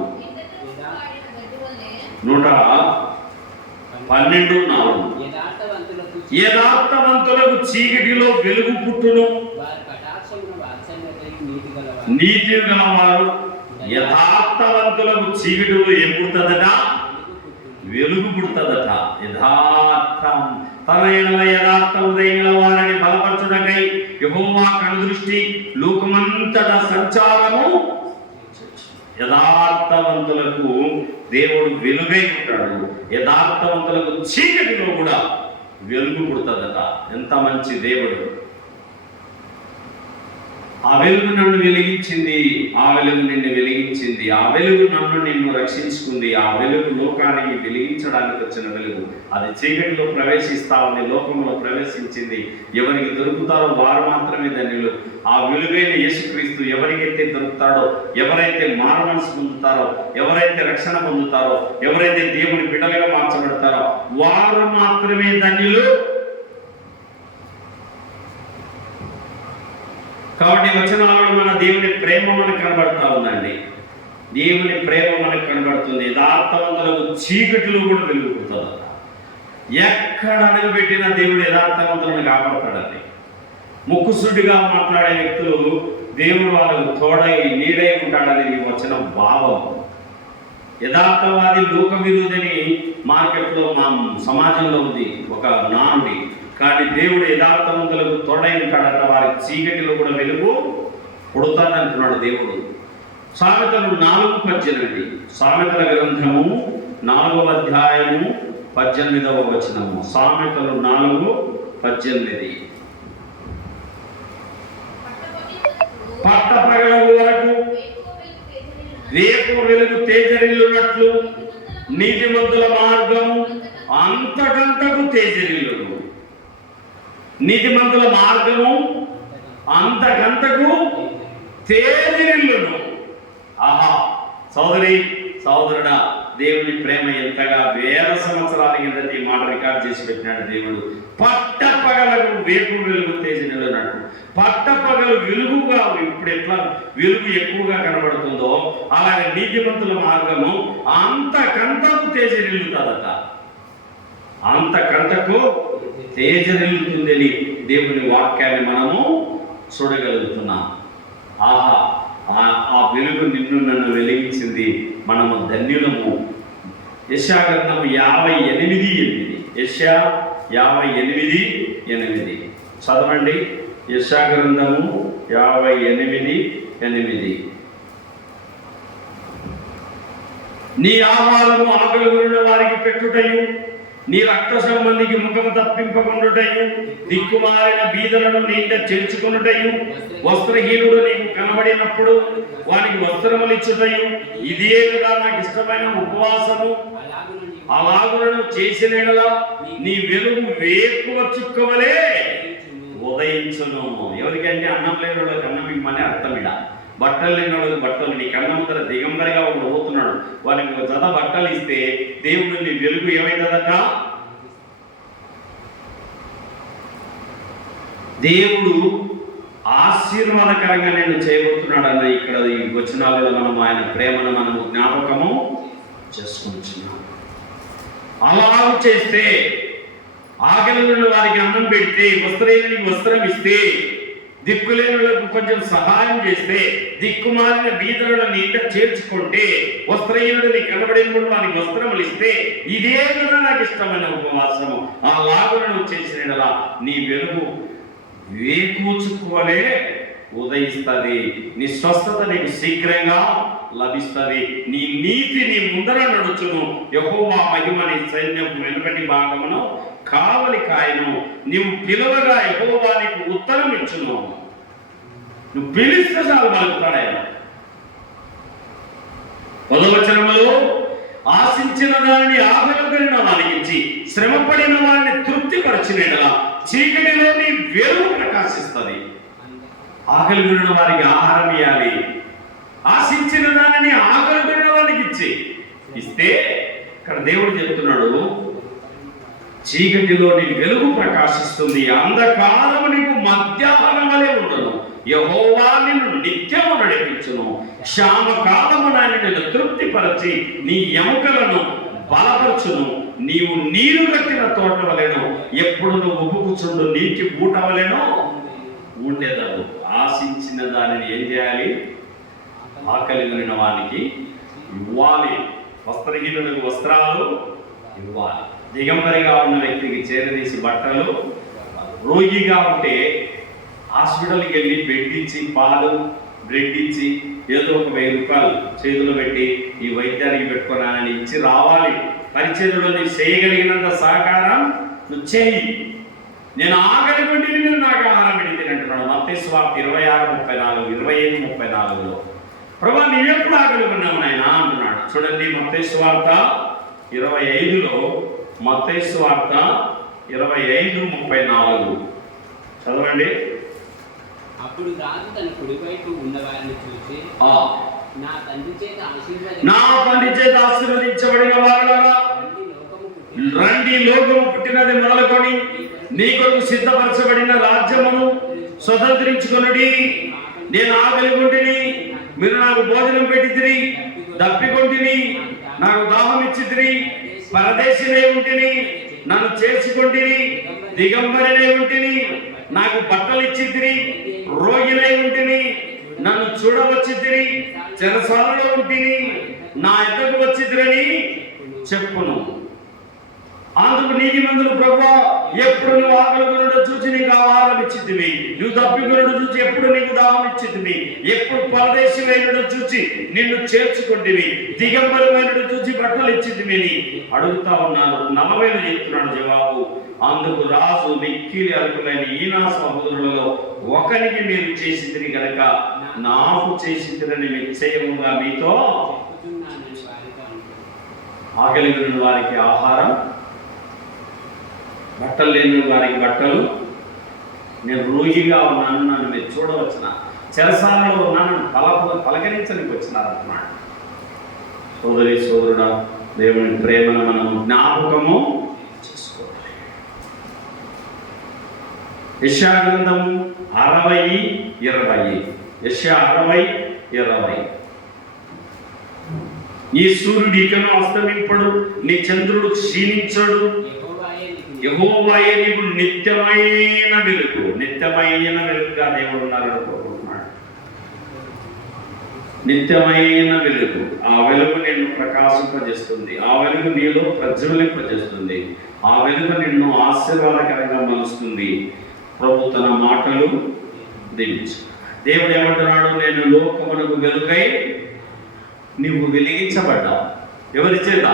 112:4. యథార్థవంతులకు చీకటిలో వెలుగు పుట్టును, నీతి గలవారు. యథార్థవంతులకు చీకటిలో ఏం పుడుతుందట? వెలుగు పుడుతుందట. యథార్థం తన ఎడల యథార్థ ఉదయముల వారిని బలపరచుటకై యెహోవా కనుదృష్టి లోకమంతటా సంచారము. యథార్థవంతులకు దేవుడు వెలుగై ఉంటాడు. యథార్థవంతులకు చీకటిలో కూడా వెలుగు పుడుతుందట. ఎంత మంచి దేవుడు! ఆ వెలుగు నన్ను వెలిగించింది, ఆ వెలుగు నిన్ను వెలిగించింది, ఆ వెలుగు నిన్ను రక్షించుకుంది. ఆ వెలుగు లోకానికి వెలిగించడానికి వచ్చిన వెలుగు. అది చీకటిలో ప్రవేశిస్తా ఉంది, లోకంలో ప్రవేశించింది. ఎవరికి దొరుకుతారో వారు మాత్రమే ధన్యులు. ఆ వెలుగైన యేసుక్రీస్తు ఎవరికైతే దొరుకుతాడో, ఎవరైతే మారు మనసు పొందుతారో, ఎవరైతే రక్షణ పొందుతారో, ఎవరైతే దేవుని బిడ్డలుగా మార్చబడతారో వారు మాత్రమే ధన్యులు. కాబట్టి వచనాలలో మన దేవుని ప్రేమ మనకు కనబడతా ఉందండి. దేవుని ప్రేమ మనకు కనబడుతుంది. యథార్థవంతులకు చీకటిలో కూడా వెలుగుతుంది. ఎక్కడ అడుగుపెట్టినా దేవుడు యథార్థవంతులను కాపాడతాడండి. ముక్కుసుడిగా మాట్లాడే వ్యక్తులు దేవుడు వాళ్ళకు తోడై నీడై ఉంటాడని వచ్చిన భావం. యథార్థవాది లోక విరోధని మార్కెట్లో మా సమాజంలో ఉంది ఒక నానుడి. కానీ దేవుడు యథార్థవంతులకు తోడై ఉంటాడట. వారి చీకటిలో కూడా వెలుగు పుడతాడంటున్నాడు దేవుడు. సామెతలు 4:18. సామెతల గ్రంథము 4వ అధ్యాయము 18వ వచనము. సామెతలు 4:18. పట్టపగల వరకు రేపు వెలుగు తేజరిల్లునట్లు నీతిమంతుల మార్గము అంతకంతకు తేజరిల్లును. నీతిమంతుల మార్గము అంతకంతకు తేజరిల్లును. ఆహా! సోదరి సోదరుడా, దేవుని ప్రేమ ఎంతగా వేల సంవత్సరాల కిందటి మాట రికార్డ్ చేసి పెట్టినాడు దేవుడు. పట్టపగలకు వేపు వెలుగు తేజరిల్లునట్టు పట్టపగలు వెలుగుగా ఇప్పుడు ఎట్లా వెలుగు ఎక్కువగా కనబడుతుందో అలాగే నీతిమంతుల మార్గము అంతకంతకు తేజరిల్లుతుందట. అంతకంతకు తేజరిల్లుతుందని దేవుని వాక్యాన్ని మనము చూడగలుగుతున్నాం. ఆహా! ఆ వెలుగు నిన్ను నన్ను వెలిగించింది. మనము ధన్యులము. యెషయా గ్రంథము 58:8. యెషయా 58:8 చదవండి. యెషయా గ్రంథము 58:8. నీ ఆహారము ఆకలి ఉన్న వారికి పెట్టుటయు, నీ రక్త సంబంధికి ముఖము తప్పింపకుండుటయు, దిక్కుమారిన బీదలను నీంట చేర్చుకొనుటయు, వస్త్రహీనుడు నీకు కనబడినప్పుడు వానికి వస్త్రములు ఇచ్చుటయు, ఇదే కదా నాకు ఇష్టమైన ఉపవాసము. అలాగులను చేసిన నీ వెలుగు వేకువ చుక్కవలే ఉదయించును. ఎవరికంటే అన్నం లేని వాళ్ళకి అన్నం ఇమ్మని అర్థం. ఇడ బట్టలు లేని వాళ్ళకి బట్టలు. నీ కన్నంతర దిగంబరిగా ఒకడు పోతున్నాడు, వారికి ఒక జత బట్టలు ఇస్తే దేవుడు నీ వెలుగు ఏమైందట? దేవుడు ఆశీర్వాదకరంగా నేను చేయబోతున్నాడు అన్న ఇక్కడ ఈ వచనాలలో మనం ఆయన ప్రేమను మనము జ్ఞాపకము చేసుకుంటున్నాం. అలాగూ చేస్తే, ఆకలిగొన్న వారికి అన్నం పెడితే, వస్త్రహీనునికి వస్త్రం ఇస్తే, దిక్కులేనులకు కొంచెం సహాయం చేస్తే, దిక్కుమాలిన బీదలను ఇంట చేర్చుకుంటే, వస్త్రహీనుడిని కనబడిన వారికి వస్త్రములు ఇస్తే, ఇదే కదా నాకు ఇష్టమైన ఉపవాసము. ఆ లాగులను చేసిన నీ వెలుగు వేకూచుకోలే ఉదయిస్తుంది. నీ స్వస్థత నీకు శీఘ్రంగా లభిస్తుంది. నీ నీతి నీ ముందర నడుచును. యెహోవా మహిమ నీ సైన్యం వెనుకటి భాగమును కావలి కాయను. నీవు పిలువగా యెహోవా నీకు ఉత్తరం ఇచ్చును. నువ్వు పిలిస్తే చాలు పలుకుతాడాయన. 10వ వచనములో ఆశించిన దానిని ఆకలిగొనిన వారికి ఇచ్చి, శ్రమపడిన వారిని తృప్తిపరచిన యెడల చీకటిలో నీ వెలుగు ప్రకాశిస్తుంది. ఆకలిగొనిన వారికి ఆహారం ఇవ్వాలి. ఆశించిన దానిని ఆకలిగొనిన వారికి ఇస్తే, ఇక్కడ దేవుడు చెప్తున్నాడు, చీకటిలో నీ వెలుగు ప్రకాశిస్తుంది, అంధకారము నీకు మధ్యాహ్నం వలె ఉండను. యెహోవా నిన్ను నిత్యము నడిపించును. క్షామకాలమున నిన్ను తృప్తిపరచి నీ ఎముకలను బలపరచును. నీవు నీరు కట్టిన తోట వలెను, ఎప్పుడు నువ్వు ఉబ్బుకుచుండు నీటి బూట వలెను ఉండేదావు. ఆశించిన దానిని ఏం చేయాలి? ఆకలిగొనిన వానికి ఇవ్వాలి. వస్త్రహీనులకు వస్త్రాలు ఇవ్వాలి. దిగంబరిగా ఉన్న వ్యక్తికి చేరదీసి బట్టలు, రోగిగా ఉంటే హాస్పిటల్కి వెళ్ళి బెడ్ ఇచ్చి, పాలు బ్రెడ్ ఇచ్చి, ఏదో ఒక 1000 రూపాయలు చేతిలో పెట్టి ఈ వైద్యానికి పెట్టుకున్నానని ఇచ్చి రావాలి. పరిచర్యలో నీకు చేయగలిగినంత సహకారం నువ్వు చేయి. నేను ఆకలి కొట్టి నాకు ఆహారం పెడితే అంటున్నాడు మత్తయి సువార్త 26:34, 25:34లో. ప్రభా నేను ఎప్పుడు ఆకలి కొన్నావు నాయన అంటున్నాడు. చూడండి మత్తయి సువార్త 25లో, మత్తయి సువార్త 25:34 చదవండి. అప్పుడు రాజు తన కుడివైపు ఉన్నవారిని చూసి, నా తండ్రి చేత ఆశీర్వదించబడిన వారులారా, రండి, లోకము పుట్టినది మొదలుకొని నీ కొరకు సిద్ధపరచబడిన రాజ్యమును స్వతంత్రించుకొనుడి. నేను ఆకలిగొంటిని, మీరు నాకు భోజనం పెట్టితిరి. దప్పికొంటిని, నాకు దాహం ఇచ్చితిరి. పరదేశినే ఉంటిని, నన్ను చేర్చుకొంటిని. దిగంబరినే ఉంటిని, నాకు బట్టలు ఇచ్చితిరి. రోగినై ఉంటిని, నన్ను చూడవచ్చితిరి. చెరసాలలో ఉంటిని, నా ఎద్దకు వచ్చితిరని చెప్పును. అందుకు నీతిమంతులు, ప్రభువా, ఎప్పుడు నువ్వు ఆకలిగొనుట చూచి నీకు ఆహారం ఇచ్చితివి, నువ్వు దప్పికొనుట చూచి ఎప్పుడు నీకు దాహం ఇచ్చితివి, ఎప్పుడు పరదేశివైనడు చూచి నిన్ను చేర్చుకుంటివి, దిగంబరమైనడు చూచి బట్టలు ఇచ్చితివి అని అడుగుతా ఉన్నాను. 40 చెప్తున్నాడు జవాబు. అందుకు రాజు, మిక్కిలి అల్పులైన ఈ నా సహోదరులలో ఒకరికి మీరు చేసితిరి గనక నాకు చేసితిరని నిశ్చయముగా మీతో. ఆకలిగొనిన వారికి ఆహారం, బట్టలు లేని వారికి బట్టలు. నేను రోగిగా ఉన్నాను, నన్ను మీరు చూడవచ్చున. చెరసాలలో ఉన్నాను, పలకరించడానికి వచ్చినారన్నమాట. సోదరి సోదరుడా, దేవుని ప్రేమను మనము జ్ఞాపకము చేసుకోవాలి. యెషయా గ్రంథము 60:20. యెషయా 60:20. నీ సూర్యుడు ఇకను అస్తమింపడు, నీ చంద్రుడు క్షీణించడు. యెహోవాయే నీకు నిత్యమైన వెలుగు. నిత్యమైన వెలుగుగా దేవుడు ఉన్నారని కోరుకుంటున్నాడు. నిత్యమైన వెలుగు. ఆ వెలుగు నిన్ను ప్రకాశింపజేస్తుంది. ఆ వెలుగు నీలో ప్రజ్వలింపజేస్తుంది. ఆ వెలుగు నిన్ను ఆశీర్వాదకరంగా మలుస్తుంది. ప్రభు తన మాటలు దీవించు. దేవుడు ఏమంటున్నాడు? నేను లోకమునకు వెలుగై నీవు వెలిగించబడ్డావు. ఎవరి చేత?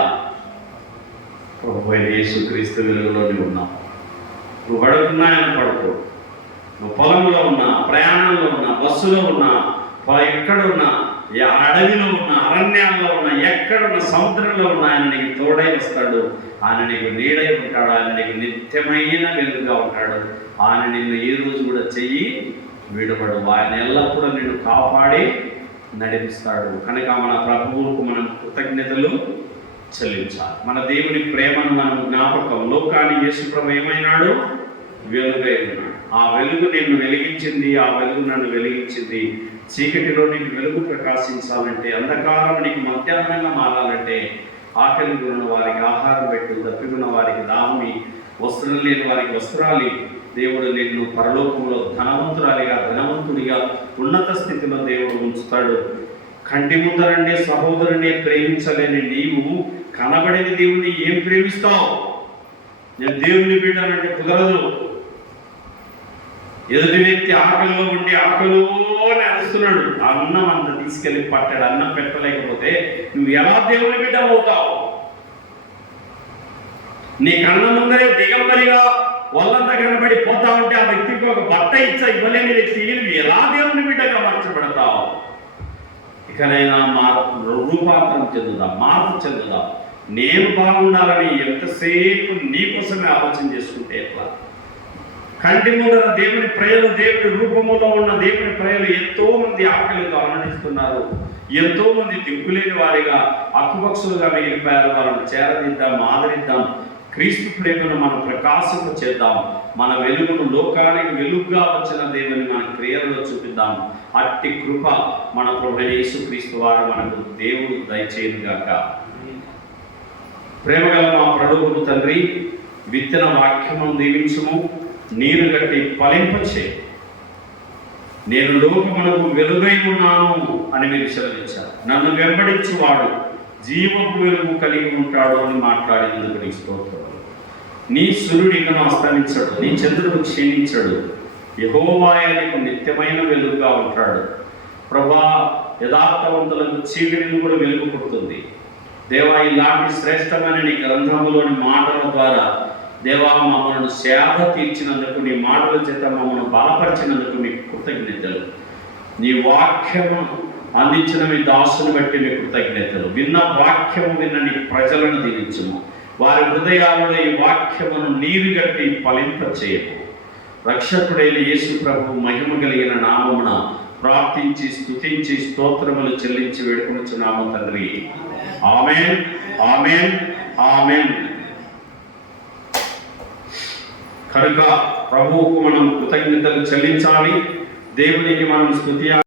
ప్రభు అయిన యేసుక్రీస్తు వెలుగులో నీవు ఉన్నావు. నువ్వు పడుకున్నా ఆయన పడుకో, నువ్వు పొలంలో ఉన్నా, ప్రయాణంలో ఉన్నా, బస్సులో ఉన్నా, ఎక్కడున్నా, అడవిలో ఉన్నా, అరణ్యాల్లో ఉన్నా, ఎక్కడున్నా, సముద్రంలో ఉన్నా, ఆయన నీకు తోడై వస్తాడు. ఆయన నీకు నీడై ఉంటాడు. ఆయన నీకు నిత్యమైన వెలుగుగా ఉంటాడు. ఆయన నిన్ను ఈ రోజు కూడా చెయ్యి విడబడు. ఆయన ఎల్లప్పుడూ నిన్ను కాపాడి నడిపిస్తాడు. కనుక మన ప్రభువుకు మనం కృతజ్ఞతలు చెల్లించాలి. మన దేవుని ప్రేమను మనం జ్ఞాపకం. లోకానికి యేసు ప్రభు ఏమైనాడు? వెలుగై ఉన్నాడు. ఆ వెలుగు నిన్ను వెలిగించింది. ఆ వెలుగు నన్ను వెలిగించింది. చీకటిలో నీకు వెలుగు ప్రకాశించాలంటే, అంధకారం నీకు మధ్యాహ్నంగా మారాలంటే ఆకలి ఉన్న వారికి ఆహారం పెట్టు, దప్పికున్న వారికి దాహమి, వస్త్రం లేని వారికి వస్త్రాలి. దేవుడు నిన్ను పరలోకంలో ధనవంతుడిగా ఉన్నత స్థితిలో దేవుడు ఉంచుతాడు. కంటి ముందరంటే సహోదరుని ప్రేమించలేని నీవు కనబడిన దేవుని ఏం ప్రేమిస్తావు? నేను దేవుని బిడ్డనంటే కుదరదు. ఎదుటి వ్యక్తి ఆకలిలో ఉండి ఆకలిలో అరుస్తున్నాడు, అన్నం అంత తీసుకెళ్ళి పట్టాడు, అన్నం పెట్టలేకపోతే నువ్వు ఎలా దేవుని బిడ్డ అవుతావు? నీ కళ్ళ ముందరే దిగంబరిగా వాళ్ళంతా కనబడి పోతా ఉంటే ఆ వ్యక్తికి ఒక బట్ట ఇవ్వలేని వ్యక్తి నువ్వు ఎలా దేవుని బిడ్డగా మార్చబడతావు? ఇకనైనా రూపాంతరం చెందుదాం, మార్పు చెందుదాం. నేను బాగుండాలని ఎంతసేపు నీ కోసమే ఆలోచన చేసుకుంటే ఎట్లా? కంటి ముందర దేవుని ప్రజలు, దేవుని రూపంలో ఉన్న దేవుని ప్రజలు ఎంతో మంది ఆకలితో ఆనందిస్తున్నారు. ఎంతో మంది దిక్కులేని వారిగా అక్కుపక్షులుగా మిగిలిపోయారు. వాళ్ళని చేరదిద్దాం, ఆదరిద్దాం. క్రీస్తు ప్రేమను మనం ప్రకాశింప చేద్దాం. మన వెలుగును లోకానికి వెలుగుగా వచ్చిన దేవుని మన క్రియలలో చూపిద్దాం. అట్టి కృప మన ప్రభువైన యేసుక్రీస్తు వారు మనకు దేవుడు దయచేయుగాక. ప్రేమగల మా ప్రభువుకు తండ్రి, విత్తన వాక్యమును దీవించుము, నీరు గట్టి ఫలింపచే. నేను లోకమునకు వెలుగై ఉన్నాను అని మీరు సెలవిచ్చారు. నన్ను వెంబడించువాడు జీవపు వెలుగు కలిగి ఉంటాడు అని మాట్లాడినందుకు నీ స్తోత్రం. నీ సూర్యుడు ఇకను అస్తమించడు, నీ చంద్రుడు క్షీణించడు. యెహోవాయే నీకు నిత్యమైన వెలుగుగా ఉంటాడు. ప్రభా, యథార్థవంతులకు చీకటిని కూడా వెలుగు పుడుతుంది. దేవా, ఇలాంటి శ్రేష్టమైన నీ గ్రంథములోని మాటల ద్వారా దేవా మమ్మల్ని సేవ తీర్చినందుకు, నీ మాటల చేత మమ్మల్ని బలపరిచినందుకు మీకు కృతజ్ఞతలు. నీ వాక్యము అందించిన మీ దాసుని బట్టి మీ కృతజ్ఞతలు. విన్న వాక్యము విన్న నీ ప్రజలను దీవించుము. వారి హృదయాలలో ఈ వాక్యమును నీరు గట్టి ఫలింపచేయము. రక్షకుడైన యేసు ప్రభు మహిమ కలిగిన నామమున ప్రార్థించి స్తుతించి స్తోత్రములు చెల్లించి వేడుకొనుచున్నాము తండ్రి. ఆమేన్, ఆమేన్, ఆమేన్. కనుక ప్రభువుకు మనం కృతజ్ఞతలు చెల్లించాలి. దేవునికి మనం స్తుతి